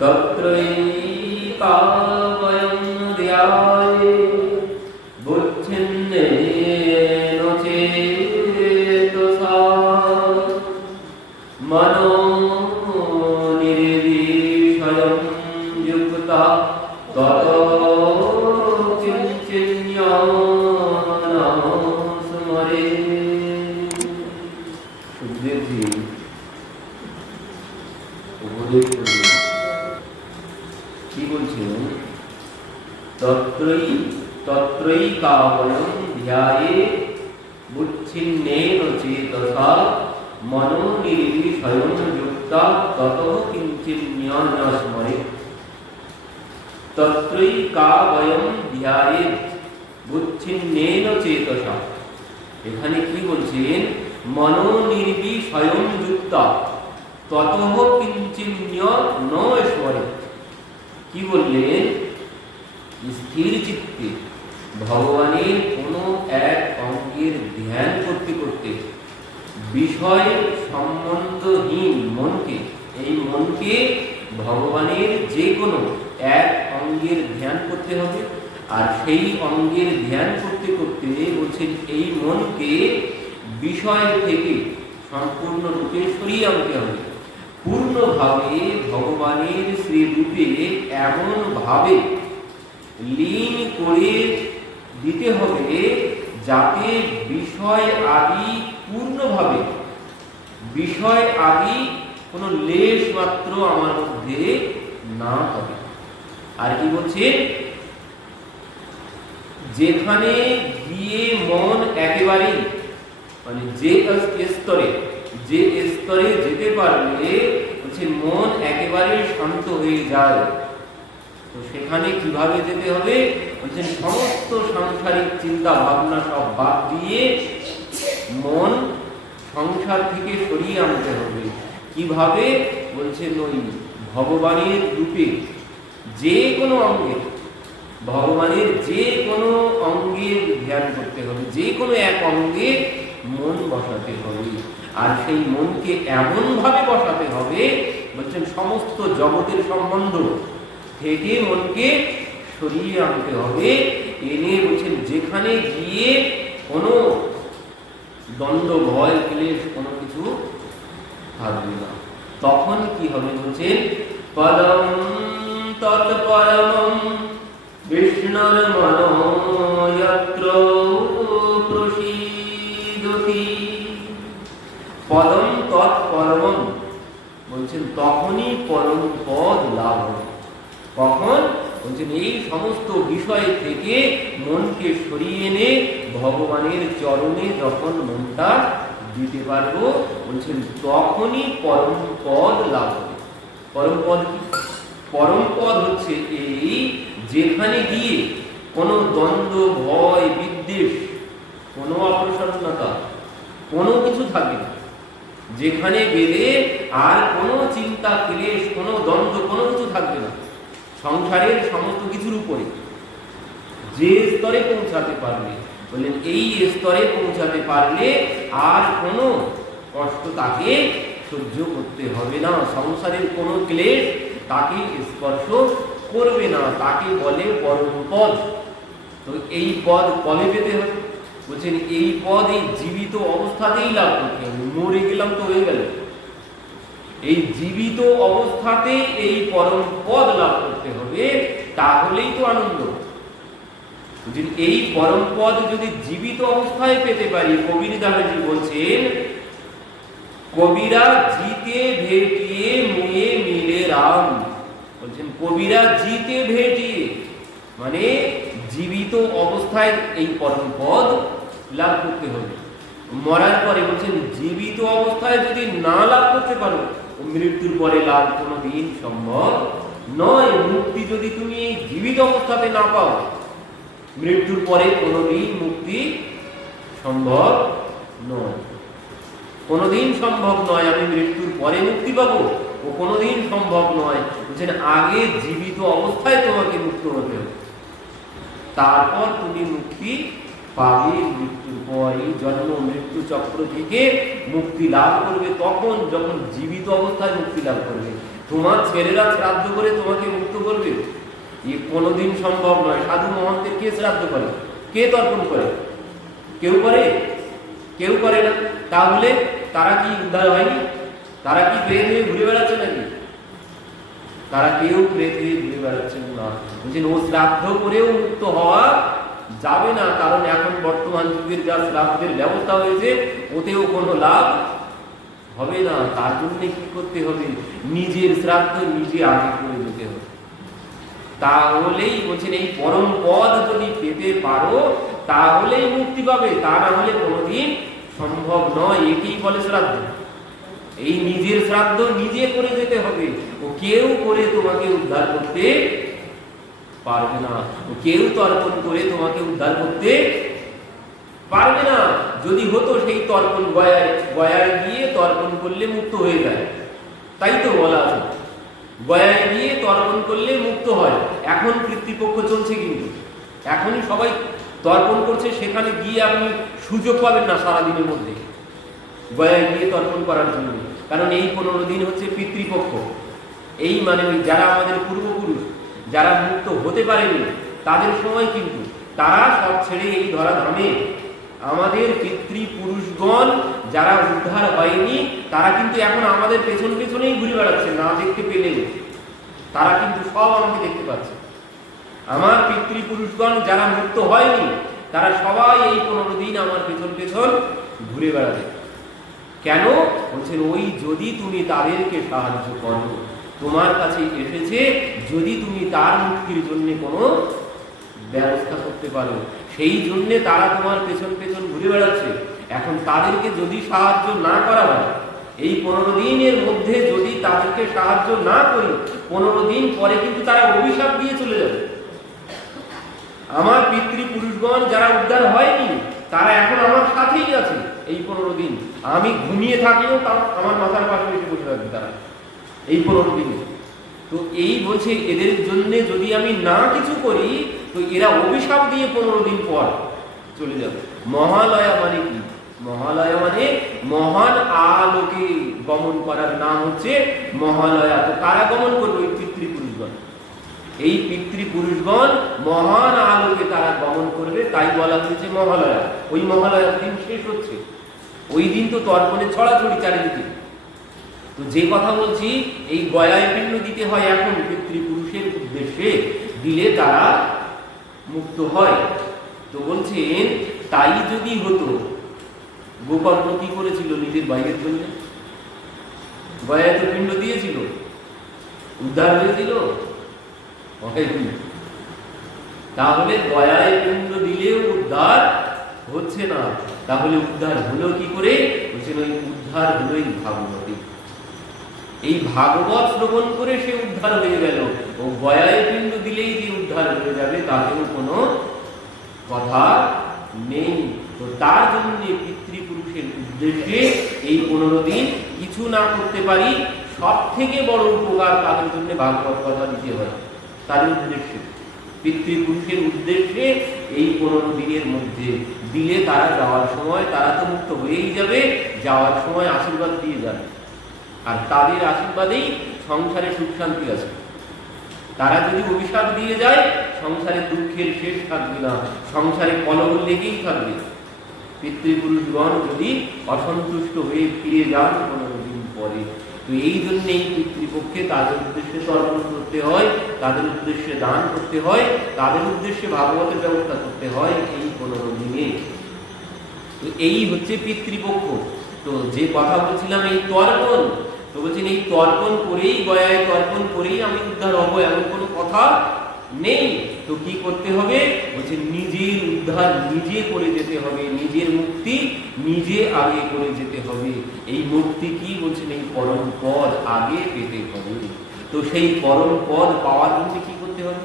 তত্রৈকাবয়ং ধ্যায়ে বুদ্ধিন্নেন চেতসা মনো নির্বিষয়ং যুক্তা ততো কিঞ্চিন্যান স্মরে। সুখদেবজি উপদেশ করলেন, কি বলছেন? তত্রৈকাবয়ং ধ্যায়ে বুদ্ধিন্নেন চেতসা মনো নির্বিষয়ং যুক্তা ততো কিঞ্চিন্যান স্মরে। তত্রৈকাবয়ং ধ্যায়ে বুদ্ধিন্নেন চেতসা, এখানে কি বলছেন? মনো নির্বিষয়ং যুক্তা ততঃ কিঞ্চিন্যান স্মরে। কি বললেন? স্থির চিত্তে ভগবানের কোনো এক অঙ্গের ধ্যান করতে করতে বিষয় সম্বন্ধহীন মনকে, এই মনকে ভগবানের যে কোনো এক অঙ্গের ধ্যান করতে হবে। আর সেই অঙ্গের ধ্যান করতে করতে বলছেন এই মনকে বিষয় থেকে সম্পূর্ণরূপে সরিয়ে আনতে হবে। পূর্ণভাবে ভগবানের শ্রীরূপে এমন ভাবে লীন করে দিতে হবে যাতে বিষয় আদি পূর্ণভাবে, বিষয় আদি কোনো লেশ মাত্র আমার মধ্যে না হবে। আর কি বলছে? যেখানে গিয়ে মন একেবারেই মানে যে স্তরে যেতে পারলে বলছে মন একেবারে শান্ত হয়ে যায়, তো সেখানে কিভাবে যেতে হবে? বলছেন সমস্ত সাংসারিক চিন্তা ভাবনা সব বাদ দিয়ে মন সংসার থেকে সরিয়ে আনতে হবে। কিভাবে? বলছেন ওই ভগবানের রূপে যে কোনো অঙ্গের, ভগবানের যে কোনো অঙ্গের ধ্যান করতে হবে, যে কোনো এক অঙ্গে মন বসাতে হবে। আর সেই মনকে এমন ভাবে বসাতে হবে বলছেন সমস্ত জগতের সম্বন্ধ থেকে মনকে সরিয়ে আনতে হবে। এনে বলছেন যেখানে গিয়ে কোনো দ্বন্দ্ব ভয় ক্লেশ কোনো কিছু থাকবে না, তখন কি হবে? বলছেন পদম তৎপরমং বিষ্ণুর মনো যত্র প্রসীদতি। পদম তৎপরমং বলছেন তখনই পরম পদ লাভ হবে। কখন? বলছেন এই সমস্ত বিষয় থেকে মনকে সরিয়ে এনে ভগবানের চরণে যখন মনটা দিতে পারবো, বলছেন তখনই পরম পদ লাভ হবে। পরম পদ কি? পরম পদ হচ্ছে এই যেখানে গিয়ে কোনো দ্বন্দ্ব ভয় বিদ্বেষ, কোনো অপ্রসন্নতা, কোনো কিছু থাকে না। যেখানে গেলে আর কোনো চিন্তা ক্লেশ, কোনো দ্বন্দ্ব, কোনো কিছু থাকবে না। সংসারের সমস্ত কিছুর উপরে যে স্তরে পৌঁছাতে পারলে, বললেন এই স্তরে পৌঁছাতে পারলে আর কোনো কষ্ট তাকে সহ্য করতে হবে না। সংসারের কোনো ক্লেশ তাকে স্পর্শ করবে না, তাকে বলে পরম পদ। তো এই পদ কবে পেতে হবে? বলছেন এই পদ এই জীবিত অবস্থাতেই লাভ করতে হবে। মরে গেলাম তো হয়ে গেল, এই জীবিত অবস্থাতে এই পরম পদ লাভ করতে হবে, তাহলেই তো আনন্দ। এই পরম পদ যদি জীবিত অবস্থায় পেতে পারি, কবির দাসজি বলছেন কবিরা জিতে ভেটিয়ে মুয়ে মিলে রাম। বলছেন কবিরা জিতে ভেটিয়ে মানে জীবিত অবস্থায় এই পরম পদ লাভ করতে হবে। মরার পরে বলছেন জীবিত অবস্থায় যদি না লাভ করতে পারো, মৃত্যুর পরে লাভ কোনোদিন সম্ভব নয়। মুক্তি যদি তুমি এই জীবিত অবস্থাতে না পাও, মৃত্যুর পরে কোনোদিন মুক্তি সম্ভব নয়। কোনোদিন সম্ভব নয় আমি মৃত্যুর পরে মুক্তি পাবো, ও কোনোদিন সম্ভব নয়। বলছেন আগে জীবিত অবস্থায় তোমাকে মুক্ত হতে হবে, তারপর তুমি মুক্তি পাবে। মৃত্যুর পর এই জন্ম মৃত্যু চক্র থেকে মুক্তি লাভ করবে তখন, যখন জীবিত অবস্থায় মুক্তি লাভ করবে। তোমার ছেলেরা শ্রাদ্ধ করে তোমাকে মুক্ত করবে? এ কোনোদিন সম্ভব নয়। সাধু মহন্তের কে শ্রাদ্ধ করে, কে তর্পণ করে? কেউ করে? কেউ করে না। তাহলে তারা কি উদ্ধার হয়নি? তারা কি প্রেত হয়ে ঘুরে বেড়াচ্ছে নাকি? তারা কেউ প্রেত হয়ে ঘুরে বেড়াচ্ছেন না। বলছেন ও শ্রাদ্ধ করেও মুক্ত হওয়া যাবে না, কারণ এখন বর্তমান যুগের যা শ্রাদ্ধের ব্যবস্থা হয়েছে ওতেও কোনো লাভ হবে না। তার জন্য কি করতে হবে? নিজের শ্রাদ্ধ নিজে আগে করে যেতে হবে। তাহলেই বলছেন এই পরম পদ যদি পেতে পারো তাহলেই মুক্তি পাবে, তা না হলে কোনোদিন সম্ভব নয়। একেই বলে শ্রাদ্ধ। এই নিজের শ্রাদ্ধ নিজে করে যেতে হবে। ও কেউ করে তোমাকে উদ্ধার করতে পারবে না, ও কেউ তর্পণ করে তোমাকে উদ্ধার করতে পারবে না। যদি হতো সেই তর্পণ গয়ায় গিয়ে তর্পণ করলে মুক্ত হয়ে যায়, তাই তো বলা আছে গয়ায় গিয়ে তর্পণ করলে মুক্ত হয়। এখন পিতৃপক্ষ চলছে, কিন্তু এখনই সবাই তর্পণ করছে, সেখানে গিয়ে আপনি সুযোগ পাবেন না সারাদিনের মধ্যে গয়ায় গিয়ে তর্পণ করার জন্য। কারণ এই 15 দিন হচ্ছে পিতৃপক্ষ। এই মানে ওই যারা আমাদের পূর্বপুরুষ যারা মুক্ত হতে পারেনি তাদের সময়, কিন্তু তারা সব ছেড়ে এই ধরাধামে আমাদের পিতৃপুরুষগণ যারা উদ্ধার হয়নি তারা কিন্তু এখন আমাদের পেছন পেছনেই ঘুরে বেড়াচ্ছে, না দেখতে পেলে তারা কিন্তু সব আমাকে দেখতে পাচ্ছে। আমার পিতৃপুরুষগণ যারা মুক্ত হয়নি তারা সবাই এই 15 দিন আমার পেছন পেছন ঘুরে বেড়াবে। কেন? বলছেন ওই যদি তুমি তাদেরকে সাহায্য করো, তোমার কাছে এসেছে, যদি তুমি তার মুক্তির জন্য কোনো ব্যবস্থা করতে পারো, সেই জন্যে তারা তোমার পেছন পেছন ঘুরে বেড়াচ্ছে। এখন তাদেরকে যদি সাহায্য না করা হয়, এই 15 দিনের মধ্যে যদি তাদেরকে সাহায্য না করি, 15 দিন পরে কিন্তু তারা অভিশাপ দিয়ে চলে যাবে। আমার পিতৃপুরুষগণ যারা উদ্ধার হয়নি তারা এখন আমার সাথেই আছে এই 15 দিন। আমি ঘুমিয়ে থাকলেও আমার মাথার পাশে এসে বসে থাকবে তারা এই 15 দিনে। তো এই বলছে এদের জন্য যদি আমি না কিছু করি তো এরা অভিশাপ দিয়ে 15 দিন পর চলে যাবে। মহালয়া মানে কি? মহালয়া মানে মহান আলোকে গমন করার নাম হচ্ছে মহালয়া। তো কারা গমন করবে? ওই পিতৃপুরুষগণ। এই পিতৃপুরুষগণ মহান আলোকে তারা গমন করবে, তাই বলা হয়েছে মহালয়া। ওই মহালয়ার দিন শেষ হচ্ছে, ওই দিন তো তর্পণে ছড়াছড়ি চারিদিকে। তো যে কথা বলছি, এই গয়ায় পিণ্ড দিতে হয় এখন পিতৃপুরুষের উদ্দেশ্যে, দিলে তারা মুক্ত হয়। তো বলছেন তাই যদি হতো, গোকর্ণ কি করেছিল নিজের ভাইয়ের জন্য? গয়ায় তো পিণ্ড দিয়েছিল, উদ্ধার হয়েছিল। তাহলে গয়ায় পিণ্ড দিলেও উদ্ধার হচ্ছে না, তাহলে উদ্ধার হলো কি করে? বলছেন ওই উদ্ধার হলো এই ভাগবতী। এই ভাগবত শ্রবণ করে সে উদ্ধার হয়ে গেল। ও গয়ায় পিণ্ড দিলেই যে উদ্ধার হয়ে যাবে তাতেও কোনো কথা নেই। তো তার জন্য পিতৃপুরুষের উদ্দেশ্যে এই 15 দিন কিছু না করতে পারি, সব থেকে বড় উপকার তাদের জন্য ভাগবত কথা দিতে হয়। তাদের উদ্দেশ্যে, পিতৃপুরুষের উদ্দেশ্যে এই 15 দিনের মধ্যে দিলে তারা যাওয়ার সময় তারা তো মুক্ত হয়েই যাবে, যাওয়ার সময় আশীর্বাদ দিয়ে যাবে। আর তাদের আশীর্বাদেই সংসারে সুখ শান্তি আছে। তারা যদি অভিশাপ দিয়ে যায় সংসারে দুঃখের শেষ থাকবে না, সংসারে কলহ লেগেই থাকবে। পিতৃপুরুষগণ যদি অসন্তুষ্ট হয়ে ফিরে যান 15 দিন পরে, তো এই জন্যেই পিতৃপক্ষে তাদের উদ্দেশ্যে তর্পণ করতে হয়, তাদের উদ্দেশ্যে দান করতে হয়, তাদের উদ্দেশ্যে ভাগবতের ব্যবস্থা করতে হয় এই 15 দিনে। তো এই হচ্ছে পিতৃপক্ষ। তো যে কথা বলছিলাম এই তর্পণ, তো বলছেন এই তর্পণ করেই, গয়ায় তর্পণ করেই আমি উদ্ধার হবো এমন কোনো কথা নেই। তো কি করতে হবে? বলছে নিজের উদ্ধার নিজে করে যেতে হবে, নিজের মুক্তি নিজে আগে করে যেতে হবে। এই মুক্তি কি? বলছেন এই পরম পদ আগে পেতে হবে। তো সেই পরম পদ পাওয়ার জন্য কি করতে হবে?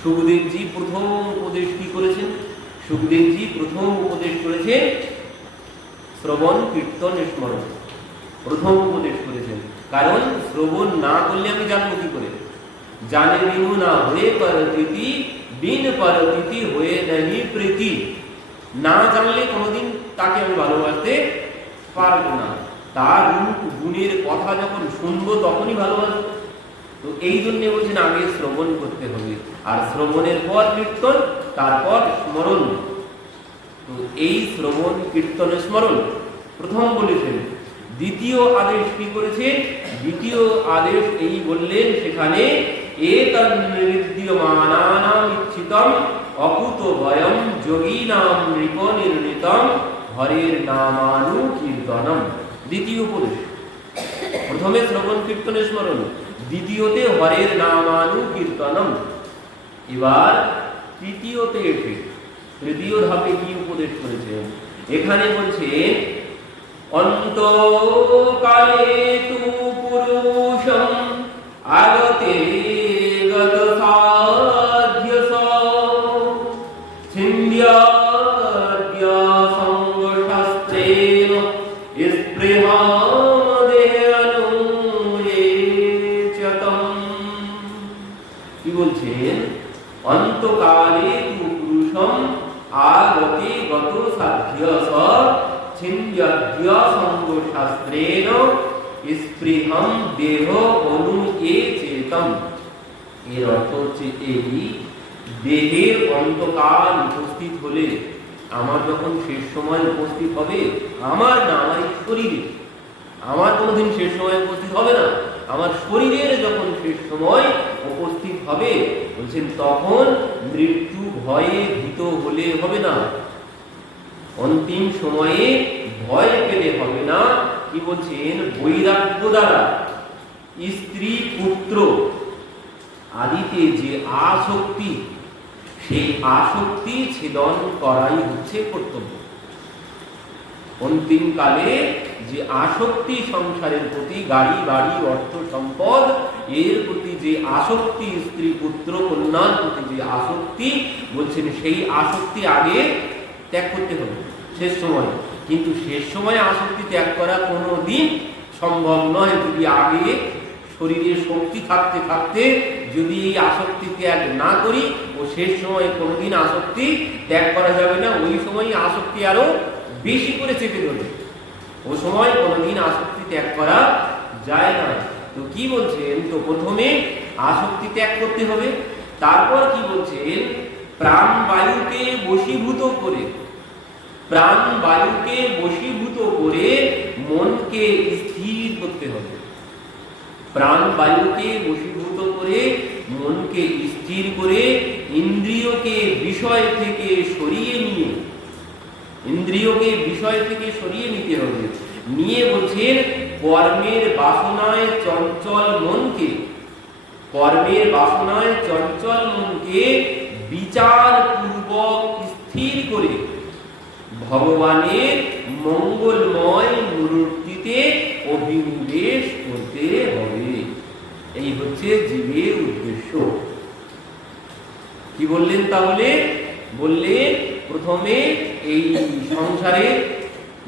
সুখদেবজি প্রথম উপদেশ কি করেছেন? সুখদেবজি প্রথম উপদেশ করেছেন শ্রবণ কীর্তন স্মরণ, প্রথম উপদেশ করেছেন। কারণ শ্রবণ না করলে আমি জানবো কি করে? জানে বিনু না হয়ে পরতিথি, বিন পরতিথি হয়ে নাহি প্রীতি। না জানলে কোনোদিন তাকে আমি ভালোবাসতে পারবো না। তার রূপ গুণের কথা যখন শুনবো তখনই ভালোবাসবো। তো এই জন্য বলছেন আগে শ্রবণ করতে হবে, আর শ্রবণের পর কীর্তন, তারপর স্মরণ। তো এই শ্রবণ কীর্তন স্মরণ প্রথম বলেছেন। দ্বিতীয় আদেশ কি করেছে? দ্বিতীয় আদেশ এই বললেন সেখানে, এতন্নির্দ্যমানানাম ইচ্ছিতম অকুত ভয়ম যোগীনাম নৃপনির্ণিতম হরের নামানুকীর্তনম। দ্বিতীয় উপদেশ, প্রথমে শ্রবণ কীর্তন স্মরণ, দ্বিতীয়তে হরের নামানুকীর্তনম। এবার তৃতীয়তে এসে তৃতীয় ধাপে কি উপদেশ করেছেন? এখানে বলছে অন্তকালে তু পুরুষম আগতে গত সাধ্যস ছিন্দ্যাদ্য সঙ্গশাস্ত্রেণ স্পৃহাদেয়ানুযেচতম। কি বলছেন? অন্তকালে তু পুরুষম আগতে গত সাধ্যস ছিন্দ্যাদ্য সঙ্গশাস্ত্রেণ স্পৃহম দেহ অনুযেচতম। এর অর্থ হচ্ছে এই, দেহের অন্তকাল উপস্থিত হলে, আমার যখন শেষ সময় উপস্থিত হবে, আমার না আমার এই শরীরে, আমার কোনোদিন শেষ সময় উপস্থিত হবে না, আমার শরীরের যখন শেষ সময় উপস্থিত হবে, বলছেন তখন মৃত্যু ভয়ে ভীত হলে হবে না, অন্তিম সময়ে ভয় পেলে হবে না। কি বলছেন? বৈরাগ্য দ্বারা স্ত্রী পুত্র আদিতে যে আসক্তি, সেই আসক্তি ছেদন করাই হচ্ছে কর্তব্য। অন্তিম কালে যে আসক্তি সংসারের প্রতি, গাড়ি বাড়ি অর্থ সম্পদ এর প্রতি যে আসক্তি, স্ত্রী পুত্র কন্যার প্রতি যে আসক্তি, বলছেন সেই আসক্তি আগে ত্যাগ করতে হবে শেষ সময়। কিন্তু শেষ সময় আসক্তি ত্যাগ করা কোনো দিন সম্ভব নয় যদি আগে শরীরে শক্তি থাকতে থাকতে যদি এই আসক্তি ত্যাগ না করি, ও শেষ সময়ে কোনোদিন আসক্তি ত্যাগ করা যাবে না। ওই সময় আসক্তি আরো বেশি করে চেপে ধরবে, ও সময় কোনোদিন আসক্তি ত্যাগ করা যায় না। তো কি বলছেন? তো প্রথমে আসক্তি ত্যাগ করতে হবে, তারপর কি বলছেন? প্রাণবায়ুকে বশীভূত করে, প্রাণবায়ুকে বশীভূত করে মনকে স্থির করতে হবে। প্রাণবায়ুকে বশীভূত করে মনকে স্থির করে ইন্দ্রিয়কে বিষয় থেকে সরিয়ে নিয়ে, ইন্দ্রিয়কে বিষয় থেকে সরিয়ে নিতে হবে। নিয়ে বলছেন কর্মের বাসনায় চঞ্চল মনকে, কর্মের বাসনায় চঞ্চল মনকে বিচার পূর্বক স্থির করে ভগবানের মঙ্গলময় মূর্তিতে অভিনিবেশ করতে হবে। এই হচ্ছে জীবের উদ্দেশ্য। কি বললেন তাহলে? বললেন প্রথমে এই সংসারে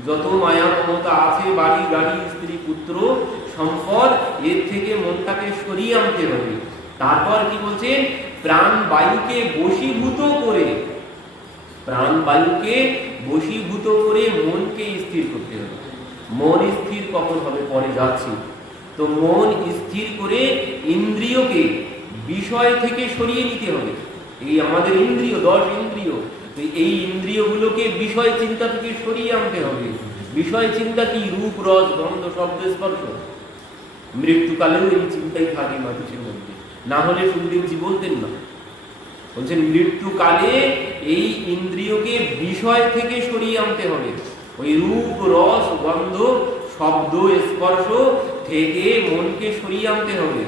যত মায়া মমতা আছে, বাড়ি গাড়ি স্ত্রী পুত্র সম্পদ, এর থেকে মনটাকে সরিয়ে আনতে হবে। তারপর কি বলছেন? প্রাণবায়ুকে বশীভূত করে, প্রাণবায়ুকে বশীভূত করে মনকে স্থির করতে হবে। মন স্থির কখন হবে পরে যাচ্ছি। তো মন স্থির করে ইন্দ্রিয়কে বিষয় থেকে সরিয়ে নিতে হবে। এই আমাদের ইন্দ্রিয় 10 ইন্দ্রিয়, তো এই ইন্দ্রিয়গুলোকে বিষয় চিন্তা থেকে সরিয়ে আনতে হবে। বিষয় চিন্তা কি? রূপ রস গন্ধ শব্দ স্পর্শ। মৃত্যুকালেও এই চিন্তাই থাকে মানুষের মধ্যে, না হলে সুখদেবজি বলতেন না। বলছেন মৃত্যুকালে এই ইন্দ্রিয়কে বিষয় থেকে সরিয়ে আনতে হবে। ওই রূপ রস গন্ধ শব্দ স্পর্শ থেকে মনকে সরিয়ে আনতে হবে।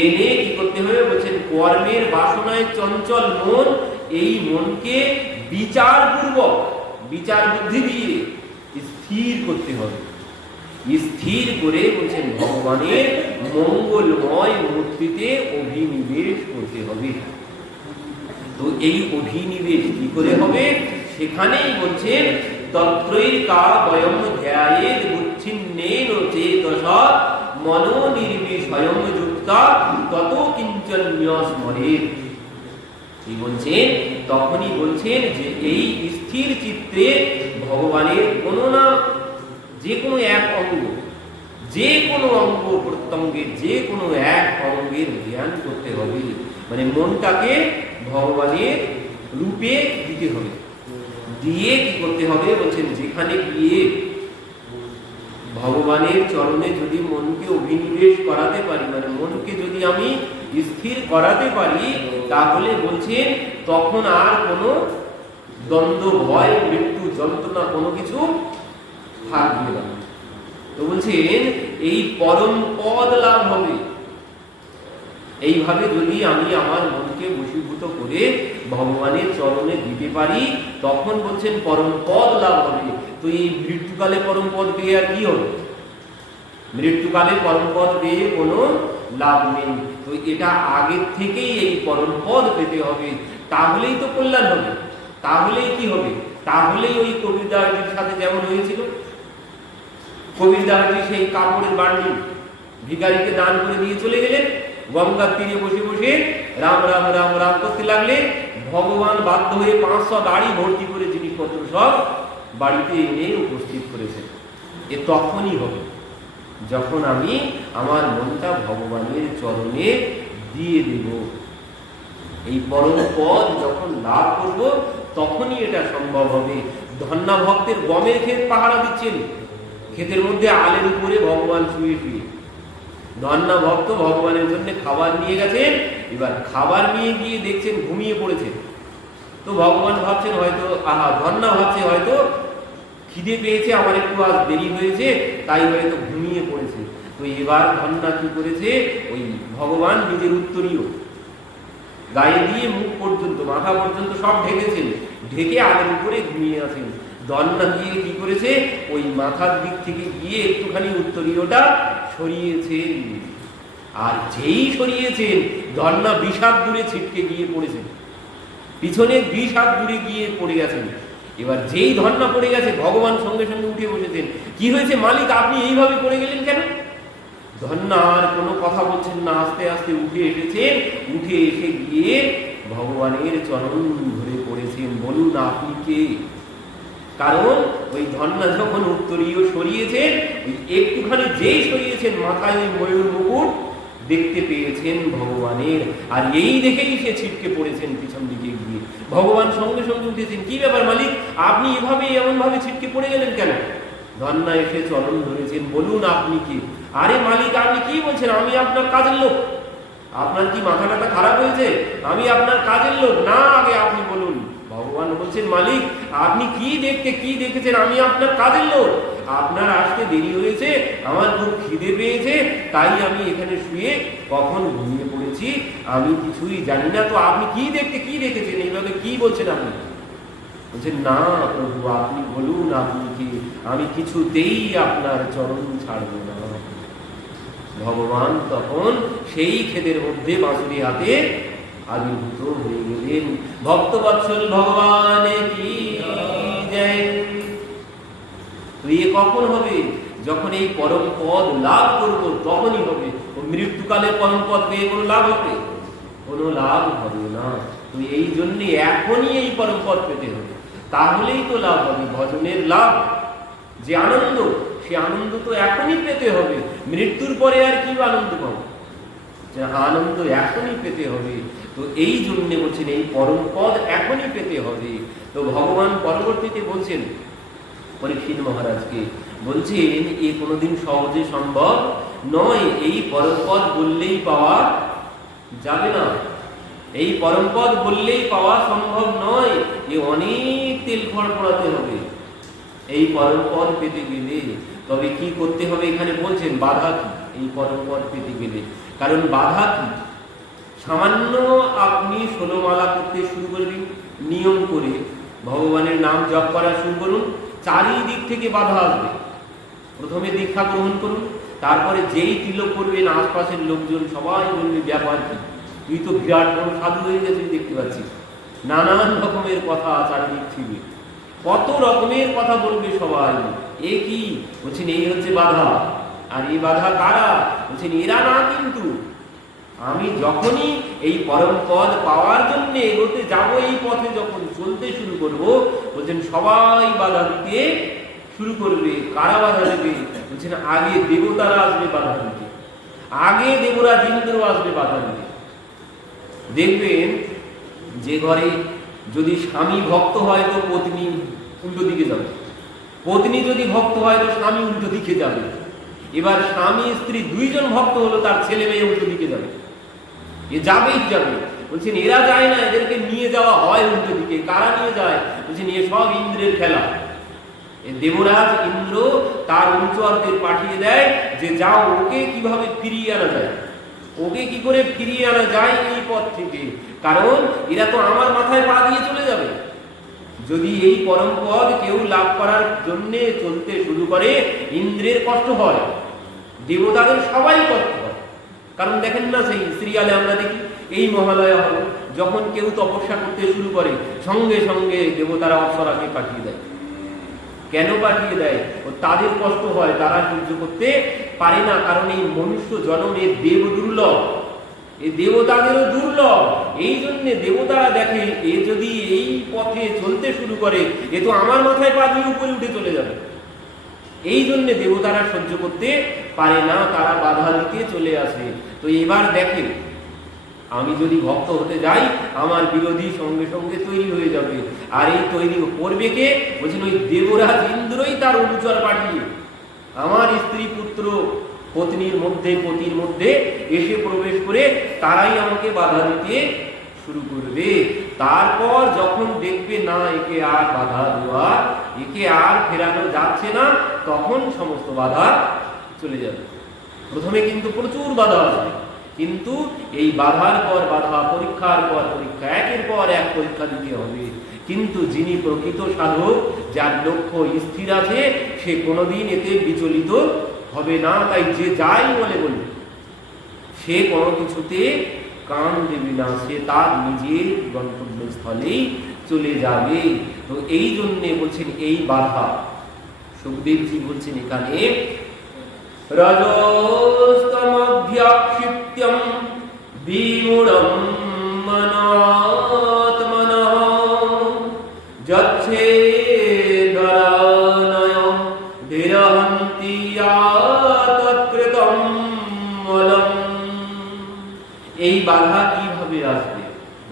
এনে কি করতে হবে? বলছেন কর্মের বাসনায় চঞ্চল মন, এই মনকে বিচার পূর্বক, বিচার বুদ্ধি দিয়ে স্থির করতে হবে। স্থির করে বলছেন ভগবানের মঙ্গলময় মূর্তিতে অভিনিবেশ করতে হবে। তো এই অভিনিবেশ কি করে হবে? সেখানেই বলছেন তত্রৈকা বয়ম ধ্যায়েদ বুচ্ছিন্নেন চেতসা মনোনির্বিষয়ম যুক্তা তত কিঞ্চন্য স্মরেৎ। কি বলছেন? তখনই বলছেন যে এই স্থির চিত্তে ভগবানের কোনো না যে কোনো এক অঙ্গ, যে কোনো অঙ্গ প্রত্যঙ্গের যে কোনো এক অঙ্গের জ্ঞান করতে হবে, মানে মনটাকে ভগবানের রূপে দিতে হবে। দিয়ে কি করতে হবে বলছেন, যেখানে গিয়ে ভগবানের চরণে যদি মনকে অভিনিবেশ করাতে পারি, মানে মনকে যদি আমি স্থির করাতে পারি, তাহলে বলছেন তখন আর কোনো দ্বন্দ্ব, ভয়, মৃত্যু, যন্ত্রণা কোনো কিছু থাকবে না। তো বলছেন এই পরম পদ লাভ হবে। এইভাবে যদি আমি আমার মনকে বশীভূত করে ভগবানের চরণে দিতে পারি, তখন বলছেন পরম পদ লাভ হবে। তো এই মৃত্যুকালে পরম পদ পেয়ে আর কি হবে? মৃত্যুকালে পরম পদ পেয়ে কোনো লাভ নেই। তো এটা আগের থেকেই এই পরম পদ পেতে হবে, তাহলেই তো কল্যাণ হবে। তাহলেই কি হবে? তাহলেই ওই কবিরদাসজির সাথে যেমন হয়েছিল, কবিরদাসজি সেই কাপড়ের বান্ডিল ভিখারিকে দান করে দিয়ে চলে গেলেন, গঙ্গার তীরে বসে বসে রাম রাম রাম রাম করতে লাগলে, ভগবান বাধ্য হয়ে 500 গাড়ি ভর্তি করে জিনিসপত্র সব বাড়িতে এনে উপস্থিত করেছেন। এ তখনই হবে যখন আমি আমার মনটা ভগবানের চরণে দিয়ে দেব। এই পরম পদ যখন লাভ করব, তখনই এটা সম্ভব হবে। ধন্না ভক্তের গমের ক্ষেত পাহারা দিচ্ছেন, ক্ষেতের মধ্যে আলের উপরে ভগবান শুয়ে শুয়ে। ধন্না ভক্ত ভগবানের জন্য খাবার নিয়ে গেছেন, এবার খাবার নিয়ে গিয়ে দেখছেন ঘুমিয়ে পড়েছে। তো ভগবান ভাবছেন হয়তো, ধন্না ভাবছে হয়তো খিদে পেয়েছে, আমার একটু আজ দেরি হয়েছে, তাই হয়তো ঘুমিয়ে পড়েছে। তো এবার ধন্না কি করেছে, ওই ভগবান নিজের উত্তরীয় গায়ে দিয়ে মুখ পর্যন্ত, মাথা পর্যন্ত সব ঢেকেছেন, ঢেকে আলের উপরে ঘুমিয়ে আছেন। ধন্না গিয়ে কি করেছে, ওই মাথার দিক থেকে গিয়ে একটুখানি উত্তরীয়টা সরিয়েছেন। আর যেই সরিয়েছেন, ধন্না 20 হাত দূরে ছিটকে গিয়ে পড়েছেন, পিছনে 20 হাত দূরে গিয়ে পড়ে গেছেন। এবার যেই ধন্না পড়ে গেছে, ভগবান সঙ্গে সঙ্গে উঠে বসেছেন। কি হয়েছে মালিক, আপনি এইভাবে পড়ে গেলেন কেন? ধন্না আর কোনো কথা বলছেন না, আস্তে আস্তে উঠে এসেছেন, উঠে এসে গিয়ে ভগবানের চরণ ধরে পড়েছেন। বলুন আপনি কে? কারণ ওই ধন্না যখন উত্তরীয় সরিয়েছেন, ওই একটুখানি যেই সরিয়েছেন, মাথায় ওই ময়ূর মুকুট দেখতে পেয়েছেন ভগবানের, আর এই দেখেই সে ছিটকে পড়েছেন পিছন দিকে গিয়ে। ভগবান সঙ্গে সঙ্গে উঠেছেন, কি ব্যাপার মালিক, আপনি এভাবে এমন ভাবে ছিটকে পড়ে গেলেন কেন? ধন্না এসে চরণ ধরেছেন, বলুন আপনি কি? আরে মালিক, আপনি কি বলছেন? আমি আপনার কাজের লোক। আপনার কি মাথাটা খারাপ হয়েছে? আমি আপনার কাজের লোক না, আগে আপনি বলুন। ভগবান বলছেন, মালিক আপনি কি দেখেছেন? আমি আপনার কাজের লোক। আপনার আসতে দেরি হয়েছে, আমার খুব খিদে পেয়েছে, তাই আমি এখানে শুয়ে কখন ঘুমিয়ে পড়েছি, আমি কিছুই জানি না। তো আপনি কি দেখেছেন? এইভাবে কি বলছেন আপনি? বলছেন, না প্রভু, আপনি বলুন আপনি কি? আমি কিছুতেই আপনার চরণ ছাড়ব না। ভগবান তখন সেই ক্ষেতের মধ্যে বাঁশুরি হাতে আবির্ভূত হয়ে গেলেন। ভক্তবৎসল ভগবান কি জয়। তো এ কখন হবে? যখন এই পরম পদ লাভ করব, তখনই হবে। ও মৃত্যুকালে পরম পদ পেয়ে কোনো লাভ হবে? কোনো লাভ হবে না। তো এই জন্য এখনই এই পরম পদ পেতে হবে, তাহলেই তো লাভ হবে। ভজনের লাভ যে আনন্দ, সে আনন্দ তো এখনই পেতে হবে। মৃত্যুর পরে আর কি আনন্দ পাবো? যে আনন্দ এখনই পেতে হবে। তো এই জন্য বলছেন এই পরম পদ এখনই পেতে হবে। তো ভগবান পরবর্তীতে বলছেন পরীক্ষিত মহারাজকে, বলছেন এ কোনোদিন সহজে সম্ভব নয়। এই পরম পদ বললেই পাওয়া যাবে না, এই পরম পদ বললেই পাওয়া সম্ভব নয়। এ অনেক তেল খড় পড়াতে হবে এই পরম পদ পেতে গেলে। তবে কি করতে হবে এখানে বলছেন, বাধা কি এই পরম পদ পেতে গেলে? কারণ বাধা কি? সামান্য আপনি 16 মালা করতে শুরু করে দিন, নিয়ম করে ভগবানের নাম জপ করা শুরু করুন, চারিদিক থেকে বাধা আসবে। প্রথমে দীক্ষা গ্রহণ করুন, তারপরে যেই তিলক করবেন, আশপাশের লোকজন সবাই বলবে, ব্যাপার কি, তুই তো বিরাট বড় সাধু হয়ে গেছিস দেখতে পাচ্ছিস। নানান রকমের কথা চারিদিক থেকে, কত রকমের কথা বলবে সবাই। এ কি বলছেন, এই হচ্ছে বাধা। আর এই বাধা কারা? বলছেন এরা না, কিন্তু আমি যখনই এই পরম পদ পাওয়ার জন্য এগোতে যাব, এই পথে যখন চলতে শুরু করব, বলছেন সবাই বাধা দিতে শুরু করবে। কারা বাধা দেবে? বলছেন আগে দেবতারা আসবে বাধা দিতে, আগে দেবরাজ ইন্দ্র আসবে বাধা দিতে। দেখবেন যে ঘরে যদি স্বামী ভক্ত হয় তো পত্নী উল্টো দিকে যাবে, পত্নী যদি ভক্ত হয় তো স্বামী উল্টো দিকে যাবে। এবার স্বামী স্ত্রী দুইজন ভক্ত হলো, তার ছেলে মেয়ে উল্টো দিকে যাবে, এ যাবেই যাবে। বলছেন এরা যায় না, এদেরকে নিয়ে যাওয়া হয় উল্টো দিকে। কারা নিয়ে যায়? বলছেন এ সব ইন্দ্রের খেলা। দেবরাজ ইন্দ্র তার অনুচরদের পাঠিয়ে দেয় যে যাও ওকে কিভাবে ফিরিয়ে আনা যায়, ওকে কি করে ফিরিয়ে আনা যায় এই পথ থেকে, কারণ এরা তো আমার মাথায় পা দিয়ে চলে যাবে। যদি এই পরম পদ কেউ লাভ করার জন্য চলতে শুরু করে, ইন্দ্রের কষ্ট হয়, দেবতাদের সবাই কষ্ট হয়। কারণ দেখেন না, সেই সিরিয়ালে আমরা দেখি এই মহালয়া হল, যখন কেউ তপস্যা করতে শুরু করে সঙ্গে সঙ্গে দেবতারা অপ্সরাকে পাঠিয়ে দেয়। কেন পাঠিয়ে দেয়? ও তাদের কষ্ট হয়, তারা সহ্য করতে পারে না, কারণ এই মনুষ্য জন্মের দেব দুর্লভ, এই দেবতাদেরও দুর্লভ। এই জন্য দেবতারা দেখে এ যদি এই পথে চলতে শুরু করে, এ তো আমার মাথায় পা দিয়ে উপরে উঠে চলে যাবে। এই জন্য দেবতারা সহ্য করতে পারে না, তারা বাধা দিতে চলে আসে। তো এবার দেখে আমি যদি ভক্ত হতে যাই, আমার বিরোধী সঙ্গে সঙ্গে তৈরি হয়ে যাবে। আর এই তৈরি করবে কে? বলছেন ওই দেবরাজ ইন্দ্রই তার অনুচর পাঠিয়ে আমার স্ত্রী পুত্র পত্নীর মধ্যে, পতির মধ্যে এসে প্রবেশ করে তারাই আমাকে বাধা দিতে শুরু করবে। তারপর যখন দেখবে না একে আর বাধা দেওয়া, একে আর ফেরানো যাচ্ছে না, তখন সমস্ত বাধা চলে যাবে। প্রথমে কিন্তু প্রচুর বাধা আসবে, কিন্তু এই বাধার পর বাধা, পরীক্ষার পর পরীক্ষা, একের পর এক পরীক্ষা দিতে হবে। কিন্তু যিনি প্রকৃত সাধক, যার লক্ষ্য স্থির আছে, সে কোনোদিন এতে বিচলিত হবে না। তাই যে যাই বলে বলবে, সে কোনো কিছুতে কান দেবে না, সে তার নিজের গন্তব্যস্থলেই চলে যাবে। তো এই জন্যে বলছেন এই বাধা, সুখদেবজি বলছেন এখানে রজস্তমভ্যাক্ষিপ্ত্যং বিমূঢ়ং মনাত্মনঃ যচ্ছেদরানয়ং ধীরহন্তি তৎকৃতং মলম। এই বাধা কিভাবে আসবে?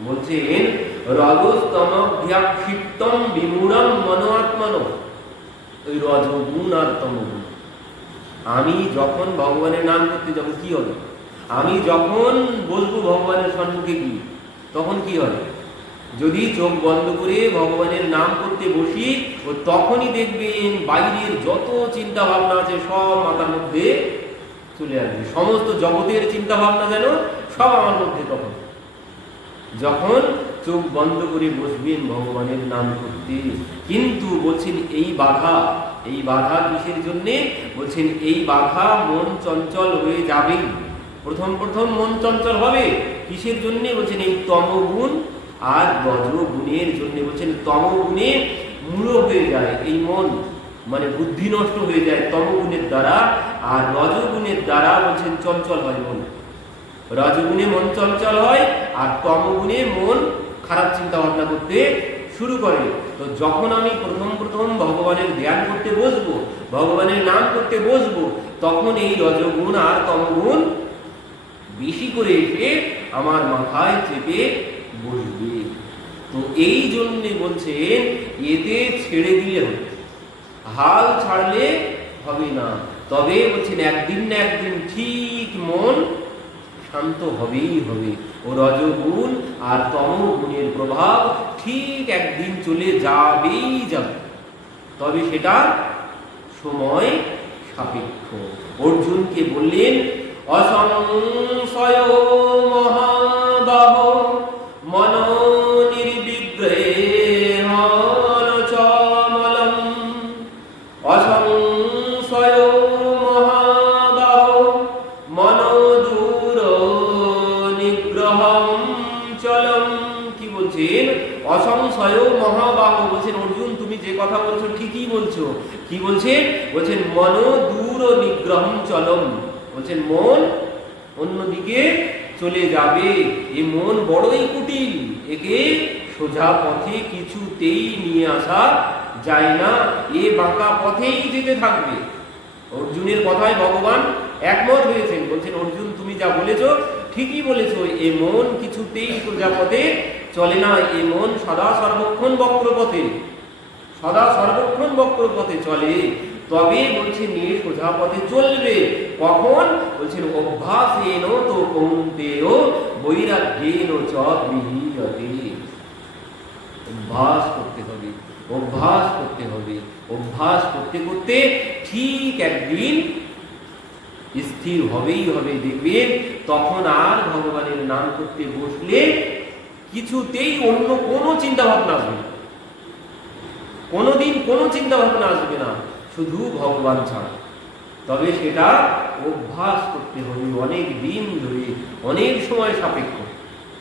বলছেন রজস্তমভ্যাক্ষিপ্ত্যং বিমূঢ়ং মনাত্মনঃ, ওই রজগুণ আর তমগুণ। আমি যখন ভগবানের নাম করতে যাবো কি হবে? আমি যখন বলবো ভগবানের সম্মুখে কি, তখন কি হবে? যদি চোখ বন্ধ করে ভগবানের নাম করতে বসি, ও তখনই দেখবেন বাইরের যত চিন্তা ভাবনা আছে সব মাথার মধ্যে চলে আসবে। সমস্ত জগতের চিন্তা ভাবনা যেন সব আমার মধ্যে। তখন যখন চোখ বন্ধ করে বসবেন ভগবানের নাম করতে। কিন্তু বলছেন এই বাধা, এই বাধা কিসের জন্যে? বলছেন এই বাধা মন চঞ্চল হয়ে যাবে। প্রথম প্রথম মন চঞ্চল হবে, কিসের জন্যে? বলছেন এই তমগুণ আর রজগুণের জন্যে। বলছেন তমগুণে মূঢ় হয়ে যায় এই মন, মানে বুদ্ধি নষ্ট হয়ে যায় তমগুণের দ্বারা, আর রজগুণের দ্বারা বলছেন চঞ্চল হয় মন। রজগুণে মন চঞ্চল হয়, আর তমগুণে মন খারাপ চিন্তা ভাবনা করতে শুরু করে। তো যখন আমি প্রথম প্রথম ভগবানের ধ্যান করতে বসবো, ভগবানের নাম করতে বসবো, তখন এই রজগুণ আর তমগুণ বেশি করে এসে আমার মাথায় চেপে বসবে। তো এই জন্যে বলছেন এতে ছেড়ে দিলে হবে, হাল ছাড়লে হবে না। তবে বলছেন একদিন না একদিন ঠিক মন শান্ত হবেই হবে। ও রজগুণ আর তমগুণের প্রভাব ঠিক একদিন চলে যাবেই যাবে, তবে সেটা সময় সাপেক্ষ। অর্জুনকে বললেন অসংশয় মহাবাহ মনো নির্বিগ্রহেণ চমলম। অসংশয় মহাবাহ মনো দূর নিগ্রহম চলম। কি বলছেন? অসংশয় মহাবাহ। বলছেন অর্জুন তুমি যে কথা বলছো ঠিকই বলছো। কি বলছেন? বলছেন মনো দূর নিগ্রহম চলম। বলছেন মন অন্যদিকে চলে যাবে। এই মন বড়ই কুটিল, একে সোজা পথে কিছুতেই নিয়ে আসা যায় না, এ বাঁকা পথেই যেতে থাকবে। অর্জুনের কথায় ভগবান একমত হয়েছেন, বলছেন অর্জুন তুমি যা বলেছ ঠিকই বলেছ, এ মন কিছুতেই সোজা পথে চলে না, এ মন সদা সর্বক্ষণ বক্রপথে, সদা সর্বক্ষণ বক্রপথে চলে। তবে বলছে নিয়ে সোজা পথে চলবে কখন, বলছেন অভ্যাসেন তো কৌন্তেয় বৈরাগ্যেন চ গৃহীয়তে। অভ্যাস করতে হবে, অভ্যাস করতে হবে, অভ্যাস করতে করতে ঠিক একদিন স্থির হবেই হবে। দেখবেন তখন আর ভগবানের নাম করতে বসলে কিছুতেই অন্য কোনো চিন্তা ভাবনা আসবে না, কোনোদিন কোনো চিন্তা ভাবনা আসবে না, শুধু ভগবান ছাড়া। তবে সেটা অভ্যাস করতে হবে অনেক দিন ধরে, অনেক সময় সাপেক্ষ।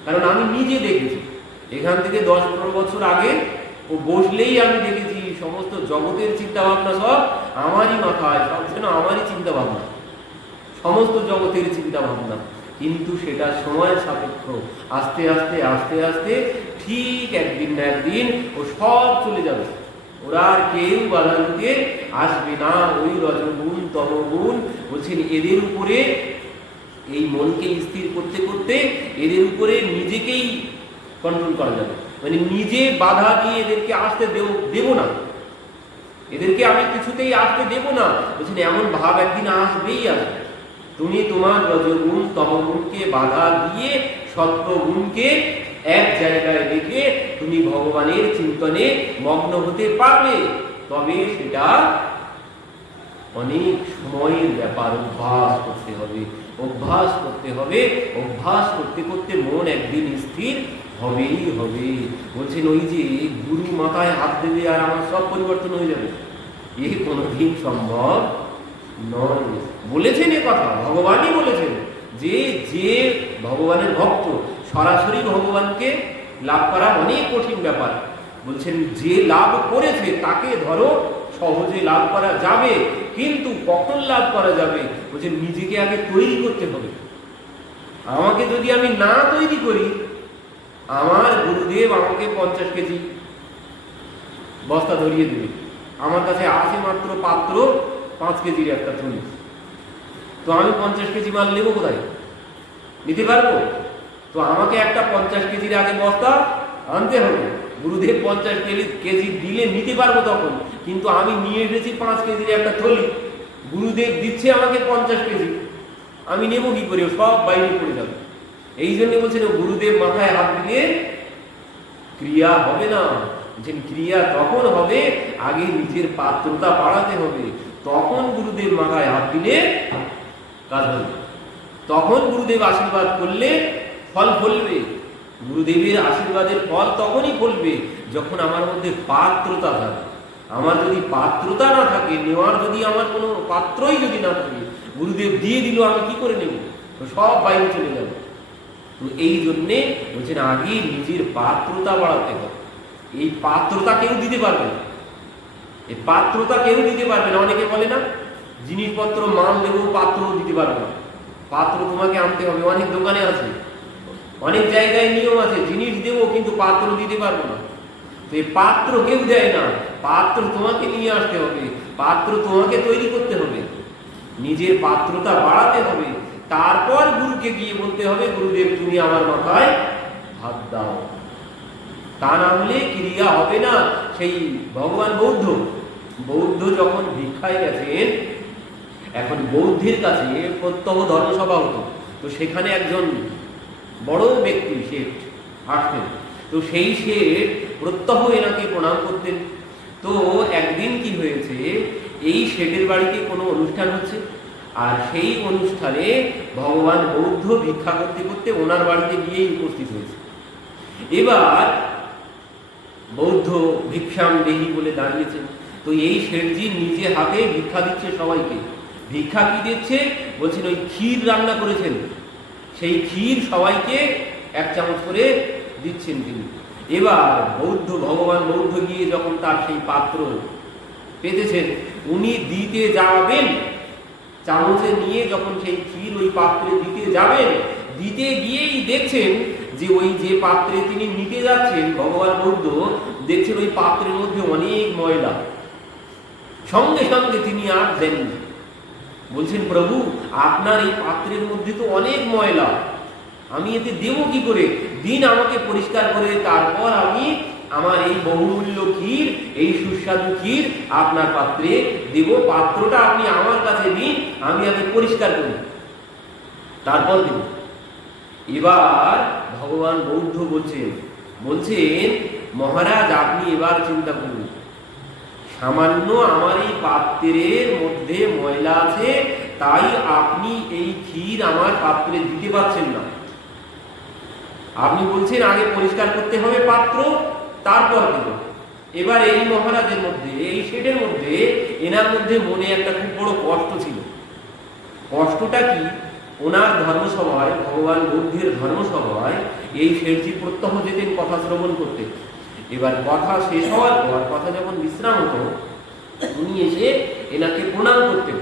কারণ আমি নিজে দেখেছি, এখান থেকে 10-15 বছর আগে ও বসলেই আমি দেখেছি সমস্ত জগতের চিন্তা ভাবনা সব আমারই মাথায়, সব যেন আমারই চিন্তা ভাবনা, সমস্ত জগতের চিন্তা ভাবনা। কিন্তু সেটা সময় সাপেক্ষ, আস্তে আস্তে আস্তে আস্তে ঠিক একদিন না একদিন ও সব চলে যাবে। ওরা আর কেউ বাধা দিতে আসবে না। ওই রজগুণ তমগুণ বলছেন এদের উপরে, এই মনকে স্থির করতে করতে এদের উপরে নিজেকেই কন্ট্রোল করা যাবে। মানে নিজে বাধা দিয়ে এদেরকে আসতে দেব না, এদেরকে আমি কিছুতেই আসতে দেব না। বলছেন এমন ভাব একদিন আসবেই আসবে। তুমি তোমার রজগুণ তমগুণকে বাধা দিয়ে সত্ত্বগুণকে এক জায়গায় রেখে তুমি ভগবানের চিন্তনে মগ্ন হতে পারবে। তবে সেটা অনেক সময়ের ব্যাপার, অভ্যাস করতে হবে, অভ্যাস করতে হবে। অভ্যাস করতে করতে মন একদিন স্থির হবেই হবে। বলছেন ওই যে গুরু মাথায় হাত দেবে আর আমার সব পরিবর্তন হয়ে যাবে, এ কোনোদিন সম্ভব নয়। বলেছেন এ কথা ভগবানই বলেছেন যে যে ভগবানের ভক্ত, সরাসরি ভগবানকে লাভ করা অনেক কঠিন ব্যাপার। বলছেন যে লাভ করেছে তাকে ধরো সহজে লাভ করা যাবে, কিন্তু কখন লাভ করা যাবে? বলছেন নিজেকে আগে তৈরি করতে হবে। আমাকে যদি আমি না তৈরি করি, আমার গুরুদেব আমাকে 50 কেজি বস্তা ধরিয়ে দেবে, আমার কাছে আছে মাত্র পাত্র 5 কেজির একটা থলি, তো আমি 50 কেজি মাল নেবো কোথায়? নিতে পারবো? তো আমাকে একটা 50 কেজির আগে বস্তা আনতে হবে। গুরুদেব 50 কেজি দিলে নিতে পারবো তখন, কিন্তু আমি নিয়ে এসেছি 5 কেজির একটা থলি, গুরুদেব দিচ্ছে আমাকে 50 কেজি, আমি নেবো কি করে? সব বাইরে পড়ে যাবে। এই জন্য বলছেন গুরুদেব মাথায় হাত দিয়ে ক্রিয়া হবে না। বলছেন ক্রিয়া তখন হবে, আগে নিজের পাত্রতা বাড়াতে হবে, তখন গুরুদেব মাথায় হাত দিলে কাজ হবে, তখন গুরুদেব আশীর্বাদ করলে ফল ফলবে। গুরুদেবের আশীর্বাদের ফল তখনই ফলবে যখন আমার মধ্যে পাত্রতা থাকে। আমার যদি পাত্রতা না থাকে, নেওয়ার যদি আমার কোনো পাত্রই যদি না থাকে, গুরুদেব দিয়ে দিল আমি কি করে নেব? তো সব বাইরে চলে যাবে। তো এই জন্যে বলছেন আগে নিজের পাত্রতা বাড়াতে হবে। এই পাত্রতা কেউ দিতে পারবে না, এই পাত্রতা কেউ দিতে পারবে না। অনেকে বলে না জিনিসপত্র মাল দেবো, পাত্র দিতে পারবে না। পাত্র তোমাকে আনতে হবে, অনেক দোকানে আছে, অনেক জায়গায় নিয়ম আছে, জিনিস দেবো কিন্তু পাত্র দিতে পারবো না। তো এই পাত্র কেউ দেয় না, পাত্র তোমাকে নিয়ে আসতে হবে, পাত্র তোমাকে তৈরি করতে হবে, নিজের পাত্রতা বাড়াতে হবে। তারপর গুরুকে গিয়ে বলতে হবে গুরুদেব তুমি আমার মাথায় হাত দাও। তা না হলে ক্রিয়া হবে না। সেই ভগবান বৌদ্ধ যখন ভিক্ষায় গেছেন, এখন বৌদ্ধের কাছে প্রত্যহ ধর্মসভা হতো, তো সেখানে একজন বড় ব্যক্তি শেঠ আসতেন, তো সেই শেঠ প্রত্যহ এনাকে প্রণাম করতেন। তো একদিন কি হয়েছে, এই শেঠের বাড়িতে কোনো অনুষ্ঠান হচ্ছে, আর সেই অনুষ্ঠানে ভগবান বৌদ্ধ ভিক্ষা করতে করতে ওনার বাড়িতে গিয়েই উপস্থিত হয়েছে। এবার বৌদ্ধ ভিক্ষাম দেহি বলে দাঁড়িয়েছেন, তো এই শেঠজি নিজে হাতে ভিক্ষা দিচ্ছে সবাইকে। ভিক্ষা কি দিচ্ছে? বলছেন ওই ক্ষীর রান্না করেছেন, সেই ক্ষীর সবাইকে 1 চামচ করে দিচ্ছেন তিনি। এবার ভগবান বৌদ্ধ গিয়ে যখন তার সেই পাত্র পেতেছেন, উনি দিতে যাবেন, চামচে নিয়ে যখন সেই ক্ষীর ওই পাত্রে দিতে যাবেন, দিতে গিয়েই দেখছেন যে ওই যে পাত্রে তিনি নিতে যাচ্ছেন ভগবান বৌদ্ধ, দেখছেন ওই পাত্রের মধ্যে অনেক ময়লা। সঙ্গে সঙ্গে তিনি আর দেননি, বলছেন প্রভু আপনার এই পাত্রের মধ্যে তো অনেক ময়লা, আমি এতে দেবো কি করে? দিন আমাকে পরিষ্কার করে, তারপর আমি আমার এই বহুমূল্য ক্ষীর, এই সুস্বাদু ক্ষীর আপনার পাত্রে দেব। পাত্রটা আপনি আমার কাছে দিন, আমি আগে পরিষ্কার করি, তারপর দেব। এবার ভগবান বৌদ্ধ বলছেন মহারাজ আপনি এবার চিন্তা করুন, সামান্য আমার এই পাত্রের মধ্যে ময়লা আছে, তাই আপনি এই ক্ষীর আমার পাত্রে দিতে পারছেন না। আপনি বলছেন আগে পরিষ্কার করতে হবে পাত্র, তারপর দেব। এবার এই মহারাজের মধ্যে, এই শেঠের মধ্যে, এনার মধ্যে মনে একটা খুব বড় কষ্ট ছিল। কষ্টটা কি? ওনার ধর্মসভায়, ভগবান বুদ্ধের ধর্মসভায় এই শেঠজি প্রত্যহ যেতেন কথা শ্রবণ করতে। এবার কথা শেষ হওয়ার পর, কথা যখন বিশ্রাম হতো, উনি এসে এনাকে প্রণাম করতেন।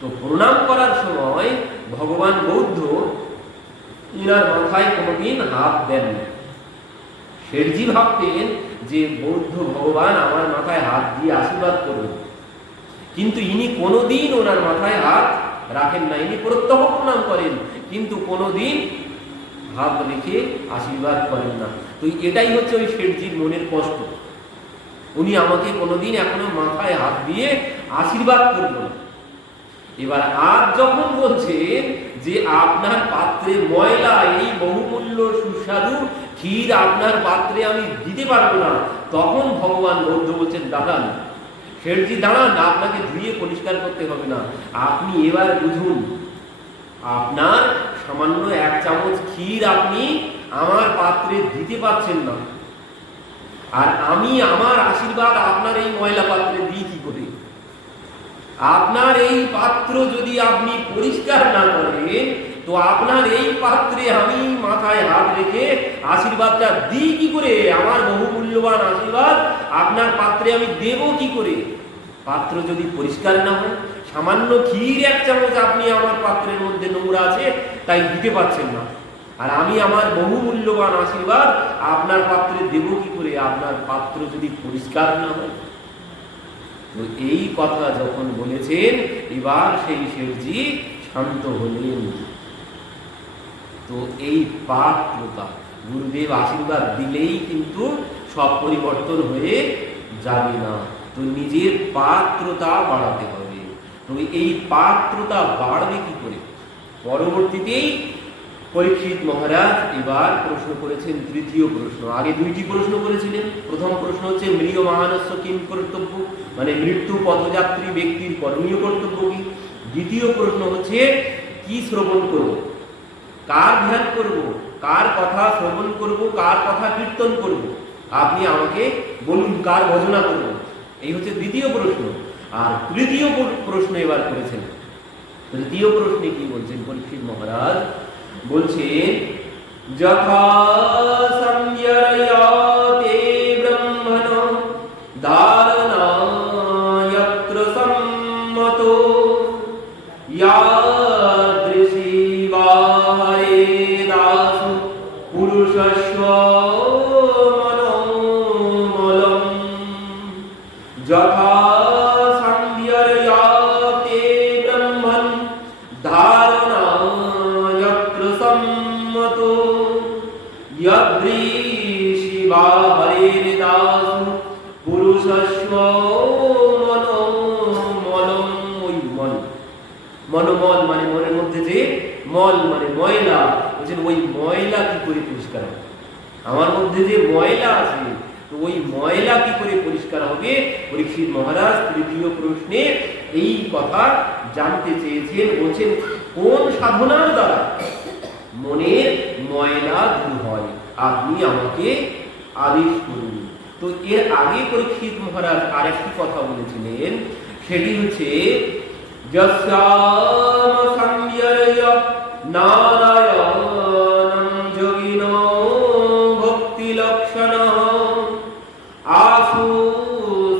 তো প্রণাম করার সময় ভগবান বৌদ্ধ ইনার মাথায় কোনোদিন হাত দেন। শেঠজি ভাবতেন যে বৌদ্ধ ভগবান আমার মাথায় হাত দিয়ে আশীর্বাদ করবেন, কিন্তু ইনি কোনোদিন ওনার মাথায় হাত রাখেন না। ইনি প্রত্যহ প্রণাম করেন, কিন্তু কোনোদিন হাত রেখে আশীর্বাদ করেন না। তো এটাই হচ্ছে ওই শেঠজির মনের কষ্ট। উনি আমাকে কোনোদিন এখনো মাথায় হাত দিয়ে আশীর্বাদ করবেন। এবার আজ যখন বলছেন যে আপনার পাত্রে ময়লা, এই বহুমূল্য সুস্বাদু ক্ষীর আপনার পাত্রে আমি দিতে পারবো না, তখন ভগবান বৌদ্ধ বলছেন দাঁড়ান শেঠজি, দাঁড়ান, আপনাকে ধুয়ে পরিষ্কার করতে হবে না। আপনি এবার বুঝুন, আপনার সামান্য 1 চামচ ক্ষীর আপনি আমার পাত্রে দিতে পারছেন না, আর আমি আমার আশীর্বাদ আপনার এই ময়লা পাত্রে দিই কি করে? আপনার এই পাত্র যদি আপনি পরিষ্কার না করেন, তো আপনার এই পাত্রে আমি মাথায় হাত রেখে আশীর্বাদটা দিই কি করে? আমার বহুমূল্যবান আশীর্বাদ আপনার পাত্রে আমি দেব কি করে? পাত্র যদি পরিষ্কার না হয়, সামান্য ক্ষীর 1 চামচ আপনি আমার পাত্রের মধ্যে নোংরা আছে তাই দিতে পারছেন না, আর আমি আমার বহুমূল্যবান আশীর্বাদ আপনার পাত্রে দেব কি করে? আপনার পাত্র যদি পরিষ্কার না হয়। তো এই কথা যখন বলেছেন, এবার সেই শেঠজি শান্ত হলেন। তো এই পাত্রতা, গুরুদেব আশীর্বাদ দিলেই কিন্তু সব পরিবর্তন হয়ে যাবে না, তো নিজের পাত্রতা বাড়াতে হবে। তো এই পাত্রতা বাড়বে কি করে? পরবর্তীতেই পরীক্ষিত মহারাজ এবার প্রশ্ন করেছেন, তৃতীয় প্রশ্ন। আগে 2টি প্রশ্ন করেছিলেন। প্রথম প্রশ্ন হচ্ছে মৃয়মানস্য কিম কর্তব্য, মানে মৃত্যু পথযাত্রী ব্যক্তির করণীয় কর্তব্য কি। দ্বিতীয় প্রশ্ন হচ্ছে কি শ্রবণ করব, কার ধ্যান করব, কার কথা শ্রবণ করব, কার কথা কীর্তন করব, আপনি আমাকে বলুন কার ভজনা করব। এই হচ্ছে দ্বিতীয় প্রশ্ন। আর তৃতীয় প্রশ্ন এবার করেছেন। তৃতীয় প্রশ্নে কি বলছেন পরীক্ষিত মহারাজ? বলছেন যথা সংযরয়াতে ব্রহ্মণ ধারণায়ত্র সম্মতো ইয়াদৃশী বা হরে দাসু পুরুষস্ব মনোমলম। যথা সংযরয়াতে ব্রহ্মণ ধারণায়ত্র সম্মতো ইয়াদৃশী বা হরে দাসু পুরুষস্ব মনোমলম। ওই মন, মনোমল মানে মনের মধ্যে যে মল মানে ময়লা, বলছেন ওই ময়লা কি করে পরিষ্কার হবে? আমার মধ্যে যে ময়লা আছে, তো ওই ময়লা কি করে পরিষ্কার হবে? পরীক্ষিত মহারাজ তৃতীয় প্রশ্নে এই কথা জানতে চেয়েছেন। বলছেন কোন সাধনার দ্বারা মনের ময়লা দূর হয়, আপনি আমাকে আদেশ করুন। তো এর আগে পরীক্ষিত মহারাজ আরেকটি কথা বলেছিলেন, সেটি হচ্ছে যস্যাম সংযরয় নারায়ণং যোগিনো ভক্তি লক্ষণঃ আশু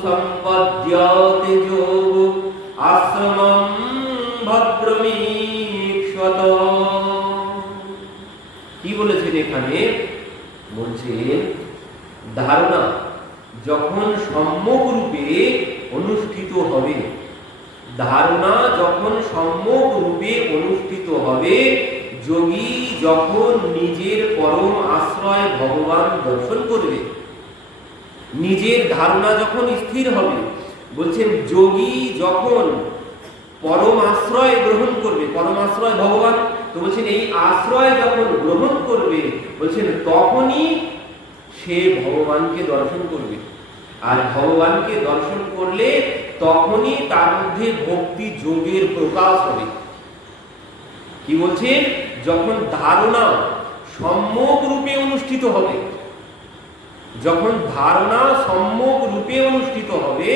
সম্পদ্যতে যোগ আশ্রমং ভদ্রমীক্ষত। কি বলেছেন এখানে? বলছেন ধারণা যখন সম্যক রূপে অনুষ্ঠিত হবে, ধারণা যখন সম্যক রূপে অনুষ্ঠিত হবে, যোগী যখন নিজের পরম আশ্রয় ভগবান দর্শন করবে, নিজের ধারণা যখন স্থির হবে, বলছেন যোগী যখন পরম আশ্রয় গ্রহণ করবে, পরম আশ্রয় ভগবান, তো বলছেন এই আশ্রয় যখন গ্রহণ করবে, বলছেন তখনই সে ভগবানকে দর্শন করবে। আর ভগবানকে দর্শন করলে তখনই তার মধ্যে ভক্তি যোগের প্রকাশ হবে। কি বলছেন? যখন ধারণা সম্যক রূপে অনুষ্ঠিত হবে, যখন ধারণা সম্যক রূপে অনুষ্ঠিত হবে,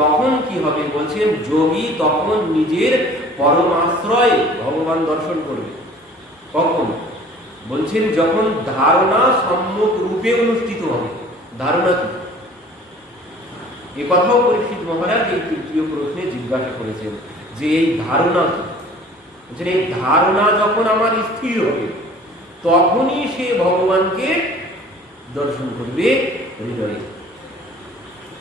তখন কি হবে? বলছেন যোগী তখন নিজের পরম আশ্রয় ভগবান দর্শন করবে। কখন? বলছেন যখন ধারণা সম্যক রূপে অনুষ্ঠিত হবে। ধারণা কি? এ কথাও পরীক্ষিত মহারাজ এই তৃতীয় প্রশ্নে জিজ্ঞাসা করেছেন যে এই ধারণা কি? বলছেন এই ধারণা যখন আমার স্থির হবে, তখনই সে ভগবানকে দর্শন করবে হৃদয়ে।